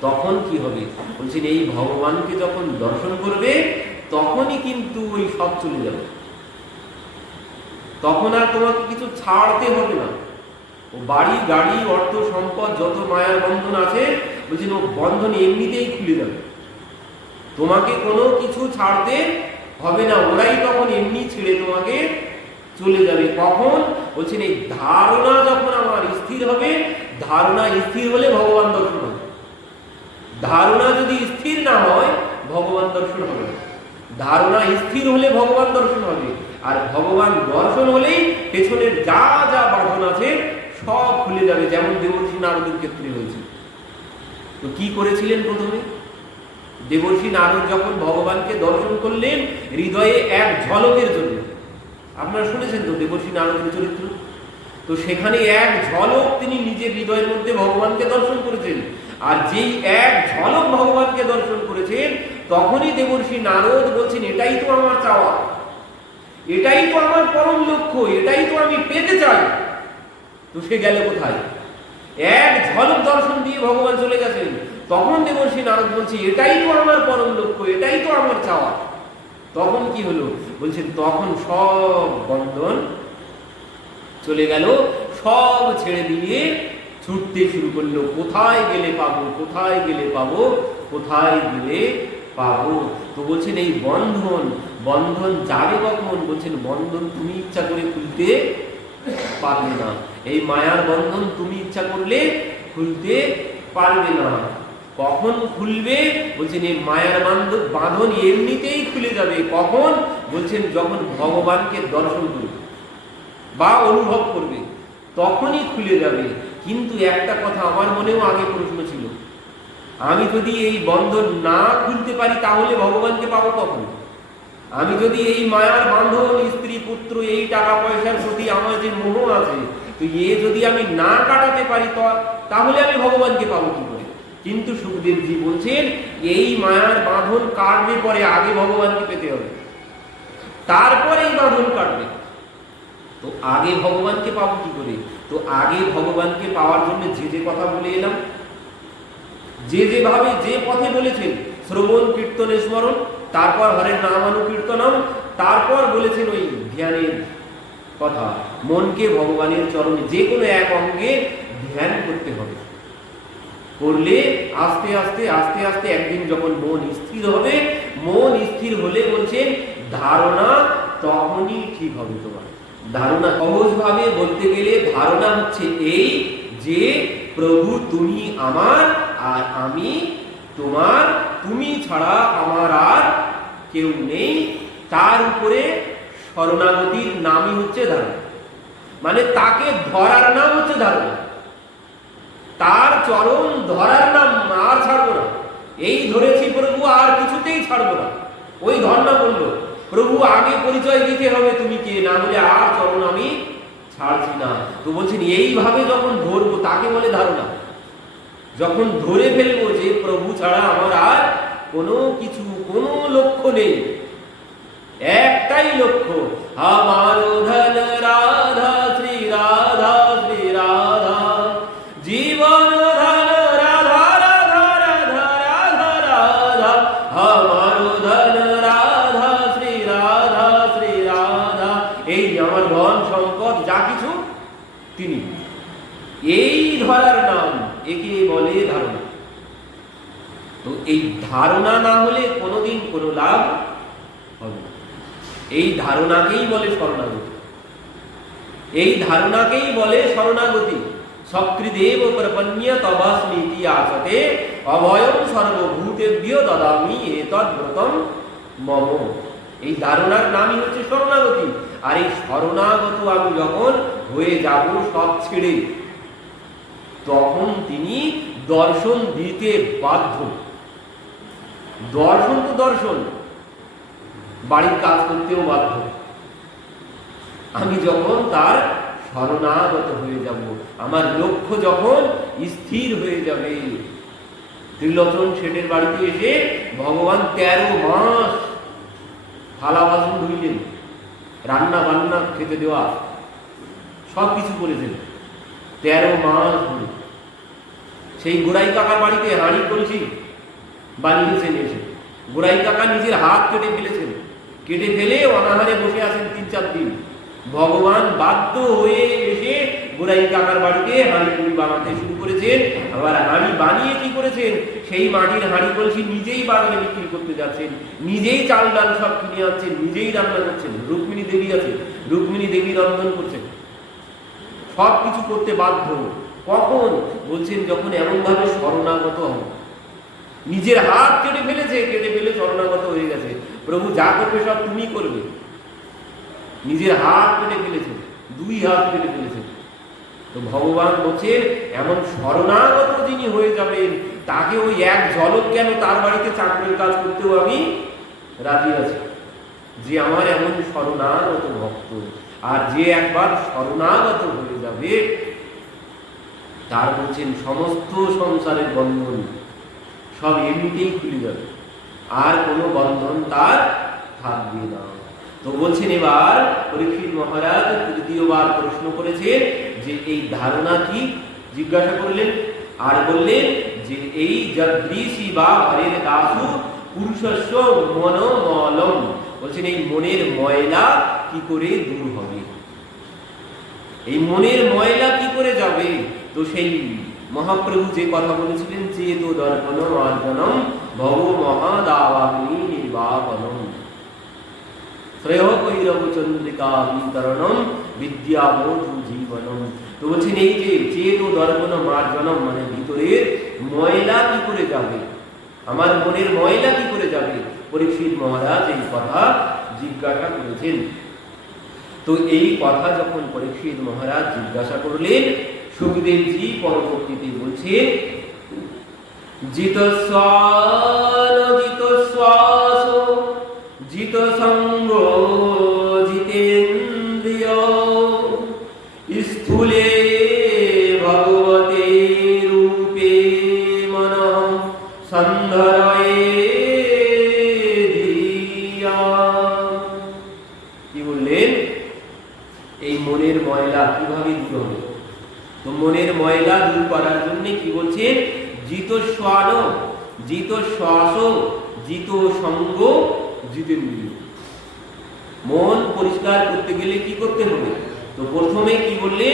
তখন কি হবে? বলছেন এই ভগবানকে যখন দর্শন করবে, তখনই কিন্তু ওই সব চলে যাবে। তখন আর তোমাকে কিছু ছাড়তে হবে না। ও বাড়ি গাড়ি অর্থ সম্পদ যত মায়ার বন্ধন আছে, বলছেন ও বন্ধন এমনিতেই খুলে যাবে। তোমাকে কোনো কিছু ছাড়তে হবে না, ওরাই তখন এমনি ছেড়ে তোমাকে চলে যাবে। কখন? বলছেন এই ধারণা যখন আমার স্থির হবে, ধারণা স্থির হলে ভগবান দর্শন হবে। ধারণা যদি স্থির না হয়, ভগবান দর্শন হবে না। ধারণা স্থির হলে ভগবান দর্শন হবে, আর ভগবান দর্শন হলেই পেছনের যা যা বাঁধন আছে সব খুলে যাবে, যেমন দেবর্ষী নারদের ক্ষেত্রে হয়েছে। তো কি করেছিলেন প্রথমে? দেবর্ষী নারদ যখন ভগবানকে দর্শন করলেন হৃদয়ে এক ঝলকের জন্য, আপনারা শুনেছেন তো দেবর্ষী নারদের চরিত্র, তো সেখানে এক ঝলক তিনি নিজের হৃদয়ের মধ্যে ভগবানকে দর্শন করেছেন। আর যেই এক ঝলক ভগবানকে দর্শন করেছেন, তখনই দেবর্ষী নারদ বলছেন এটাই তো আমার চাওয়া, এটাই তো আমার পরম লক্ষ্য, এটাই তো আমি পেতে চাই। তো সে গেল কোথায়? এক ঝলক দর্শন দিয়ে ভগবান চলে গেছেন। তখন দেবর্ষী নারদ বলছে এটাই তো আমার পরম লক্ষ্য, এটাই তো আমার চাওয়া। তখন কি হলো? বলছেন তখন সব বন্ধন চলে গেল, সব ছেড়ে দিয়ে ছুটতে শুরু করলো। কোথায় গেলে পাবো, কোথায় গেলে পাবো, কোথায় গেলে পাবো। তো বলছেন এই বন্ধন, বন্ধন যাবে কখন? বলছেন বন্ধন তুমি ইচ্ছা করে খুলতে পারবে না। এই মায়ার বন্ধন তুমি ইচ্ছা করলে খুলতে পারবে না। কখন খুলবে? বলছেন এই মায়ার বাঁধন এমনিতেই খুলে যাবে। কখন? বলছেন যখন ভগবানকে দর্শন করবে বা অনুভব করবে, তখনই খুলে যাবে। কিন্তু একটা কথা আমার মনেও আগে প্রশ্ন ছিল, আমি যদি এই বন্ধন না খুলতে পারি তাহলে ভগবানকে পাবো কখন? আমি যদি এই মায়ার বাঁধন, স্ত্রী পুত্র, এই টাকা পয়সার প্রতি আমার যে মোহ আছে, তো যদি আমি না কাটাতে পারি তাহলে আমি ভগবানকে পাবো কি করে? কিন্তু সুখদেবজি বলছেন এই মায়ার বাঁধন কাটবে পরে, আগে ভগবানকে পেতে হবে, তারপরে এই বাঁধন কাটবে। তো আগে ভগবানকে পাবো কি করে? তো আগে ভগবানকে পাওয়ার জন্য যে যে কথা বলে এলাম, যে যেভাবে যে পথে বলেছেন, শ্রবণ কীর্তন স্মরণ, তারপর হরের নামানুকীর্তনম, তারপর বলেছেন ওই ধ্যানের কথা, মনকে ভগবানের চরণে যে কোনো এক অঙ্গে ধ্যান করতে হবে। করলে আস্তে আস্তে আস্তে আস্তে একদিন যখন মন স্থির হবে, মন স্থির হলে বলছেন ধারণা তখনই ঠিক হবে। তোমার ধারণা সহজভাবে বলতে গেলে ধারণা হচ্ছে এই যে প্রভু তুমি আমার আর আমি তোমার, তুমি ছাড়া আমার আর কেউ নেই। তার উপরে শরণাগতির নামই হচ্ছে ধারণা, মানে তাকে ধরার নাম হচ্ছে ধারণা, তার চরণ ধরার নাম আর ছাড়বো না। এই ধরেছি প্রভু, আর কিছুতেই ছাড়বো না। ওই ধর্ণা বললো প্রভু আগে পরিচয় দিতে হবে তুমি কে, না হলে আর চরণ আমি ছাড়ছি না। তো বলছেন এইভাবে যখন ধরবো তাকে বলে ধারণা। যখন ধরে ফেলবো যে প্রভু ছাড়া আমার আর কোনো কিছু, কোনো লক্ষ্য নেই, একটাই লক্ষ্য, আমার ধন রাধা শ্রী রাধা শ্রী রাধা, জীবন ধন রাধা রাধা রাধা রাধা রাধা, আমার ধন এই ধরার নাম, একে বলে ধারণা। তো এই ধারণা না হলে কোনোদিন কোনো লাভ হবে না। এই ধারণাকেই বলে শরণাগতি, এই ধারণাকেই বলে শরণাগতি। সকৃদেব প্রপন্ন তবাস্মিতি আচতে অভয়ম সর্বভূতেভ্য দদামি এতদ ব্রতম মম। এই ধারণার নামই হচ্ছে শরণাগতি। আর এই শরণাগত আমি যখন হয়ে যাব সব ছেড়ে, তখন তিনি দর্শন দিতে বাধ্য। দর্শন তো দর্শন, বাড়ির কাজ করতেও বাধ্য। আমি যখন তার শরণাগত হয়ে যাব, আমার লক্ষ্য যখন স্থির হয়ে যাবে। ত্রিলোচন শেঠের বাড়িতে এসে ভগবান 13 মাস থালা বাসন ধুইলেন, রান্না বান্না খেতে দেওয়া সব কিছু করেছেন 13 মাস ধরে। সেই গোড়াই কাকার বাড়িতে হাঁড়ি কলসি বানিয়েছেন এসে। গোড়াই কাকা নিজের হাত কেটে ফেলেছেন, কেটে ফেলে অনাহারে বসে আছেন 3-4 দিন। ভগবান বাধ্য হয়ে এসে গোড়াই কাকার বাড়িতে হাঁড়ি কুড়ি বানাতে শুরু করেছেন। আবার হাঁড়ি বানিয়ে কি করেছেন, সেই মাটির হাঁড়ি কলসি নিজেই বাগানে বিক্রি করতে যাচ্ছেন, নিজেই চাল ডাল সব কিনে আনছেন, নিজেই রান্না করছেন। রুক্মিণী দেবী আছে, রুক্মিণী দেবী রন্ধন করছেন, সব কিছু করতে বাধ্য। কখন বলছেন, যখন এমন ভাবে শরণাগত হন। নিজের হাত কেটে ফেলেছে, কেটে ফেলে শরণাগত হয়ে গেছে। প্রভু যা করবে সব তুমি করবে। নিজের হাত কেটে ফেলেছে, 2 হাত কেটে ফেলেছে। তো ভগবান বলছেন, এমন শরণাগত যিনি হয়ে যাবেন, তাকে ওই এক ঝলক কেন তার বাড়িতে চাকরির কাজ করতেও আমি রাজি আছি। যে আমার এমন শরণাগত ভক্ত, আর যে একবার শরণাগত হয়ে যাবে, তার বলছেন সমস্ত সংসারের বন্ধন সব এমনিতেই খুলে যাবে, আর কোনো বন্ধন তার থাকবে না। তো বলছেন, এবার পরীক্ষিত মহারাজ তৃতীয়বার প্রশ্ন করেছেন যে এই ধারণা কি, জিজ্ঞাসা করলেন। আর বললেন যে এই যদৃশি বা হরের দাসু পুরুষস্য মনোমলম। বলছেন এই মনের ময়লা কি করে দূর হবে, এই মনের ময়লা কি করে যাবে। তো সেই মহাপ্রভু যে কথা বলেছিলেন, চেত দর্পণ মার্জনম ভব মহাদাবাগ্নি নির্বাপনম শ্রেয় কৈরব চন্দ্রিকা বিতরণম বিদ্যাবোধ জীবনম। তো বলছেন এই যে চেত দর্পণ মার্জনম, মানে ভিতরের ময়লা কি করে যাবে, আমার মনের ময়লা কি করে যাবে। পরীক্ষিত মহারাজ এই কথা জিজ্ঞাসা করেছেন। তো এই কথা যখন পরীক্ষিত মহারাজ জিজ্ঞাসা করলেন, সুখদেবজি পরবর্তীতে বলছেন, জিত শ্বাস জিত সঙ্গ জিতেন্দ্রিয় স্থূলে ভগবতে রূপে মনঃ সন্ধরয়ে ধিয়া। কি বললেন, এই মনের ময়লা কিভাবে দূর হবে। তো মনের ময়লা দূর করার জন্য কি বলছেন, জিত শ্বাস জিত শ্বাস জিত সঙ্গ জিতেন্দ্রিয়। মন পরিষ্কার করতে গেলে কি করতে হবে। তো প্রথমে কি বললে,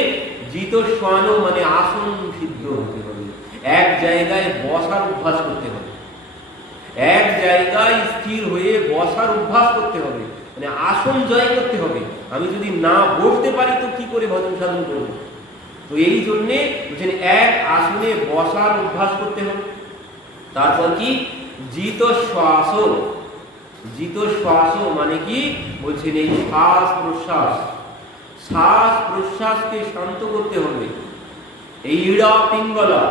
জিত শ্বাস মানে আসন সিদ্ধ হতে হবে, এক জায়গায় বসার অভ্যাস করতে হবে, এক জায়গায় স্থির হয়ে বসার অভ্যাস করতে হবে, মানে আসন জয় করতে হবে। আমি যদি না বসতে পারি তো কি করে ভজন সাধন করব। তো এই জন্যে বলছেন এক আসনে বসার অভ্যাস করতে হবে। তারপর কি, জিত শ্বাস, জিত শ্বাস মানে কি বলছেন, এই শ্বাস প্রশ্বাস, শ্বাস প্রশ্বাসকে শান্ত করতে হবে। এই ইড়া পিঙ্গলা,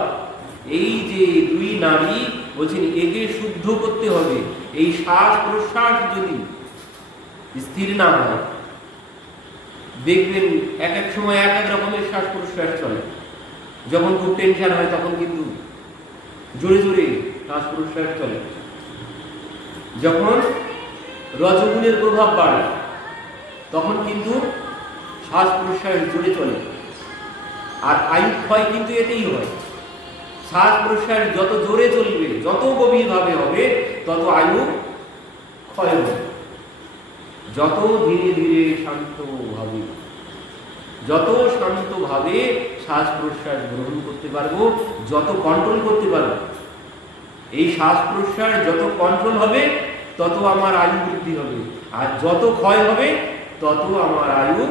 এই যে 2 নাড়ি বলছেন একে শুদ্ধ করতে হবে। এই শ্বাস প্রশ্বাস যদি স্থির না হয়, দেখবেন এক এক সময় এক এক রকমের শ্বাস প্রশ্বাস চলে। যখন খুব টেনশন হয় তখন কিন্তু জোরে জোরে শ্বাস প্রশ্বাস চলে। যখন রজগুণের প্রভাব বাড়ে তখন কিন্তু শ্বাস প্রশ্বাস জোরে চলে। আর আয়ু ক্ষয় কিন্তু এতেই হয়। শ্বাস প্রশ্বাস যত জোরে চলবে, যত গভীরভাবে হবে, তত আয়ু ক্ষয় হবে। যত ধীরে ধীরে শান্তভাবে, যত শান্তভাবে শ্বাস প্রশ্বাস গ্রহণ করতে পারবো, যত কন্ট্রোল করতে পারবো। এই শ্বাস প্রশ্বাস যত কন্ট্রোল হবে তত আমার আয়ু বৃদ্ধি হবে, আর যত ক্ষয় হবে তত আমার আয়ু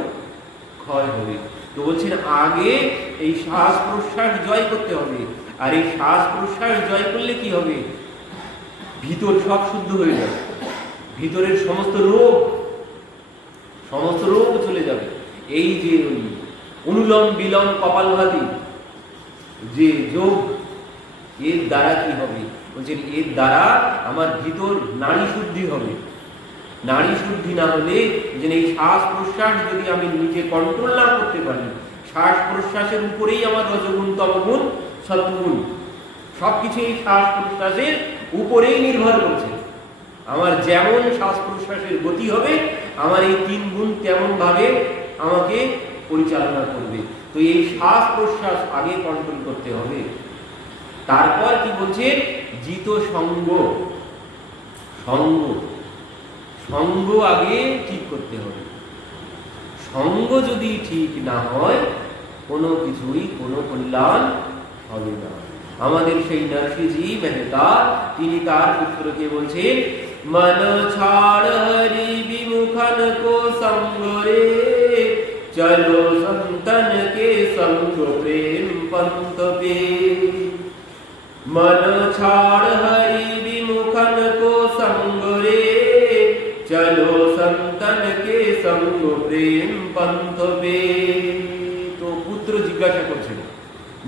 ক্ষয় হবে। তো বলছেন আগে এই শ্বাস প্রশ্বাস জয় করতে হবে। আর এই শ্বাস প্রশ্বাস জয় করলে কি হবে? ভিতর সব শুদ্ধ হয়ে যাবে, ভিতরের সমস্ত রোগ চলে যাবে। এই যে অনুলোম বিলোম কপালভাতি যে যোগ, এর দ্বারা কি হবে? বলছেন এর দ্বারা আমার ভিতর নাড়ি শুদ্ধি হবে। নাড়ি শুদ্ধি না হলে যে এই শ্বাস প্রশ্বাস যদি আমি নিজে কন্ট্রোল না করতে পারি, শ্বাস প্রশ্বাসের উপরেই আমার রজগুণ তমগুণ সত্ত্বগুণ সবকিছু এই শ্বাস প্রশ্বাসের উপরেই নির্ভর করছে। আমার যেমন শ্বাস প্রশ্বাসের গতি হবে, আমার এই 3 গুণ তেমন ভাবে আমাকে পরিচালনা করবে। তো এই শ্বাস প্রশ্বাস আগে কন্ট্রোল করতে হবে। তারপর কি বলছে? জিত সঙ্গ, সঙ্গ আগে ঠিক করতে হবে। সঙ্গ যদি ঠিক না হয় কোনো কিছুই কোনো কল্যাণ হবে না। আমাদের সেই নরসিংহজি মেহতা তিনি তার পুত্রকে বলছেন, মন ছাড় হরি বিমুখন কো সঙ্গ রে, চলো সন্তন কে সঙ্গ প্রেম পন্থ পে। मन छाड़ हरि विमुखन को संग रे, चलो संतन के संग प्रेम पंथ पे। তো পুত্র জিজ্ঞাসা করছেন,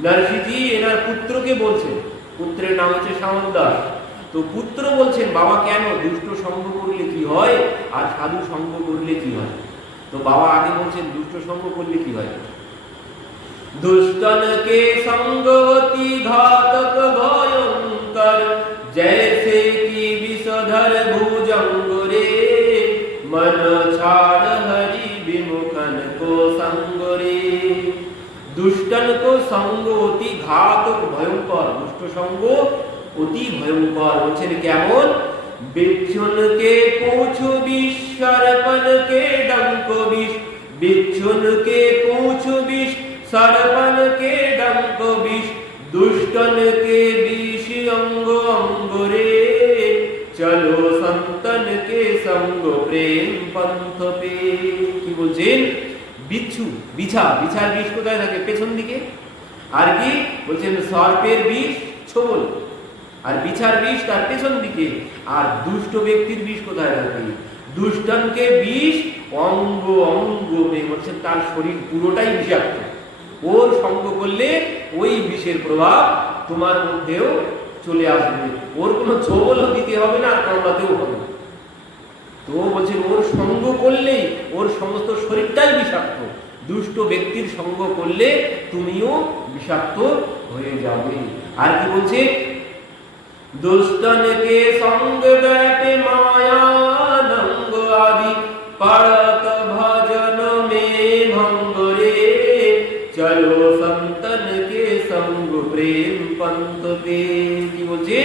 নরসিংহজি এনার পুত্রকে বলছেন, পুত্রের নাম হচ্ছে শ্যামল দাস। তো পুত্র বলছেন, বাবা কেন দুষ্ট সঙ্গ করলে কি হয় আর সাধু সঙ্গ করলে কি হয়? তো বাবা আগে বলছেন দুষ্ট সঙ্গ করলে কি হয়। दुष्टन के संग अति घातक भयंकर, जैसे कि विषधर भुजंग रे, मन छाड़ हरि विमुखन को संग रे। दुष्टन को संग अति घातक भयंकर, दुष्ट संग অতি ভয়ঙ্কর। বলছেন কেমন? বিচ্ছুন কে पूछ विष, सर्पन के डंक विष, बिच्छुन के पूछ विष, सर्पन के डंक विष, दुष्टन के विष अंग अंग रे, चलो संतन के संग प्रेम पंथ पे। কি বলছেন? বিচ্ছু, বিছার বিষ কোথায় থাকে? পেছন দিকে। আর কি বলছেন? সর্পের বিষ ছোবল, আর বিছার বিষ তার পেছন দিকে। আর দুষ্ট ব্যক্তির বিষ কোথায় থাকে? দুষ্টনকে বিষ অঙ্গ অঙ্গ বলছেন, তার শরীর পুরোটাই বিষাক্ত। ওর সঙ্গ করলে ওই বিষের প্রভাব তোমার মধ্যেও চলে আসবে। ওর কোনো ছোবলও দিতে হবে না, কামড়াতেও হবে না। তো বলছেন ওর সঙ্গ করলেই ওর সমস্ত শরীরটাই বিষাক্ত। দুষ্ট ব্যক্তির সঙ্গ করলে তুমিও বিষাক্ত হয়ে যাবে। আর কি বলছে? दुष्टन के संग बैठे माया नंग आदि, पड़त भजन में भंग रे, चलो संतन के संग प्रेम पंथ पे। কি বলছে?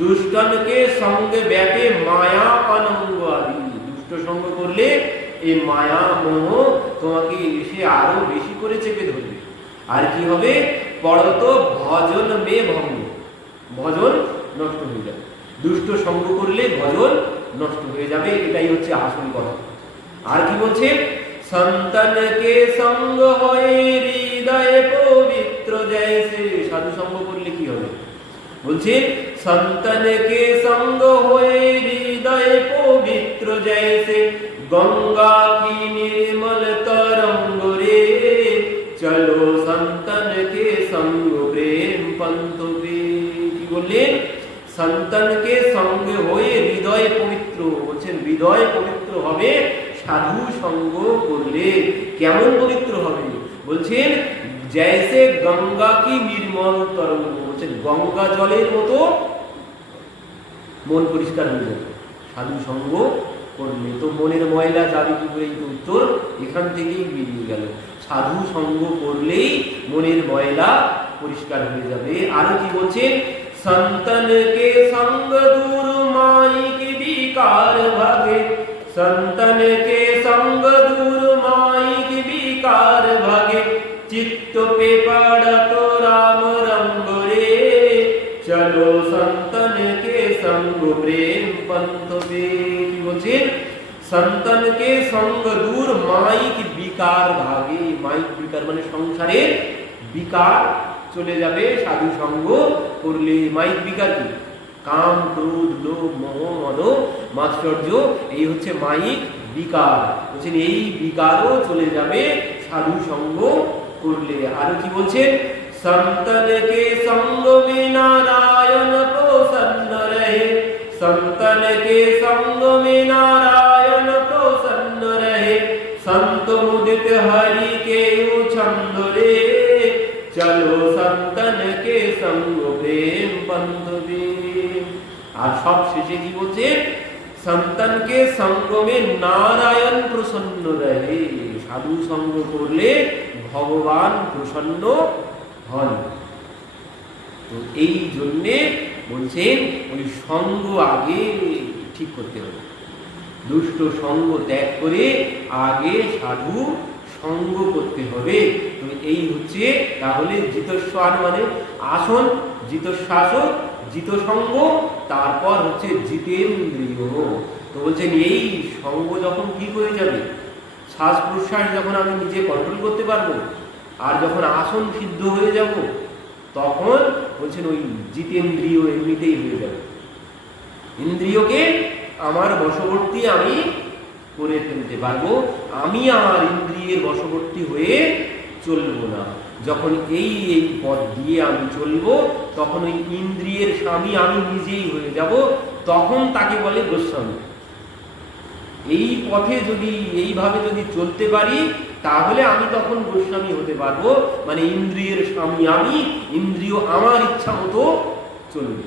দুষ্টনকে সঙ্গে ব্যাটে মায়া অনঙ্গ আদি, দুষ্ট সঙ্গ করলে এই মায়া মোহ তোমাকে এসে আরো বেশি করে চেপে ধরবে। আর কি হবে? পড়ত ভজন মে ভঙ্গ, ভজন নষ্ট হয়ে যাবে। দুষ্ট সঙ্গ করলে ভজন নষ্ট হয়ে যাবে, এটাই হচ্ছে আসল কথা। আর কি বলছে? সন্তন কে সঙ্গ হয়ে হৃদয় পবিত্র জৈসে, সাধু সঙ্গ করলে কি হবে? বলছে সন্তন কে সঙ্গ হয়ে হৃদয় পবিত্র জৈসে, গঙ্গা কি নির্মল তরঙ্গ রে, চলো সন্তন কে সঙ্গ প্রেম পন্থ পে। কি বললেন? সন্তানকে সঙ্গে হয়ে হৃদয় পবিত্র। বলছেন হৃদয় পবিত্র হবে সাধু সঙ্গ করলে। কেমন পবিত্র হবে? বলছেন জৈসে গঙ্গা কি নির্মল তরঙ্গ, বলছেন গঙ্গা জলের মতো মন পরিষ্কার হয়ে যাবে সাধু সঙ্গ করলে। তো মনের ময়লা যাবে কি করে? উত্তর এখান থেকেই বেরিয়ে গেল। সাধু সঙ্গ করলেই মনের ময়লা পরিষ্কার হয়ে যাবে। আরো কি বলছেন? संतन के संग दूर माई की विकार भागे, संतन के संग दूर माई की विकार भागे, चित्त पे पड़ा तो राम रंग रे, चलो संतन के संग प्रेम पंथ पे। কি বলছেন? সন্তানকে সঙ্গ দূর মাইক বিকার ভাগে। মাইক বিকার মানে সংসারের বিকার চলে যাবে সাধু সঙ্গ করলে। মাইক বিকার কি? কাম, ক্রোধ, লোভ, মোহ, মদ, মাৎসর্য, এই হচ্ছে মাইক বিকার। বলছেন এই বিকারও চলে যাবে সাধু সঙ্গ করলে। আরো কি বলছেন? संतन के संग में नारायण प्रसन्न रहे, संतन के संग में नारायण प्रसन्न रहे, संत मुदित हरि के छंद रे, चलो संतन के संग प्रेम पंथ वे। আর সব শেষে কি বলছে? সন্তান কে সঙ্গ মে নারায়ণ প্রসন্ন রহে। সাধু সঙ্গ করলে ভগবান প্রসন্ন হন। তো এই জন্যে বলছেন ওই সঙ্গ আগে ঠিক করতে হবে। দুষ্ট সঙ্গ ত্যাগ করে আগে সাধু সঙ্গ করতে হবে। তো এই হচ্ছে তাহলে জিতস্বান মানে আসন, জিতশ্বাসন, জিত সঙ্গ, তারপর হচ্ছে জিতেন্দ্রিয়। তো বলছেন এই সঙ্গ যখন ঠিক হয়ে যাবে, শ্বাস প্রশ্বাস যখন আমি নিজে কন্ট্রোল করতে পারবো, আর যখন আসন সিদ্ধ হয়ে যাব, তখন বলছেন ওই জিতেন্দ্রিয় এমনিতেই হয়ে যাবে। ইন্দ্রিয়কে আমার বশবর্তী আমি করে ফেলতে পারবো। আমি আমার ইন্দ্রিয়ের বশবর্তী হয়ে চলবো না। যখন এই পথ দিয়ে আমি চলবো, তখন ওই ইন্দ্রিয়ের স্বামী আমি নিজেই হয়ে যাব। তখন তাকে বলে গোস্বামী। এই পথে যদি এইভাবে যদি চলতে পারি, তাহলে আমি তখন গোস্বামী হতে পারবো। মানে ইন্দ্রিয়ের স্বামী আমি, ইন্দ্রিয় আমার ইচ্ছা মতো চলবে।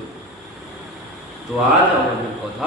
তো আজ আমাদের কথা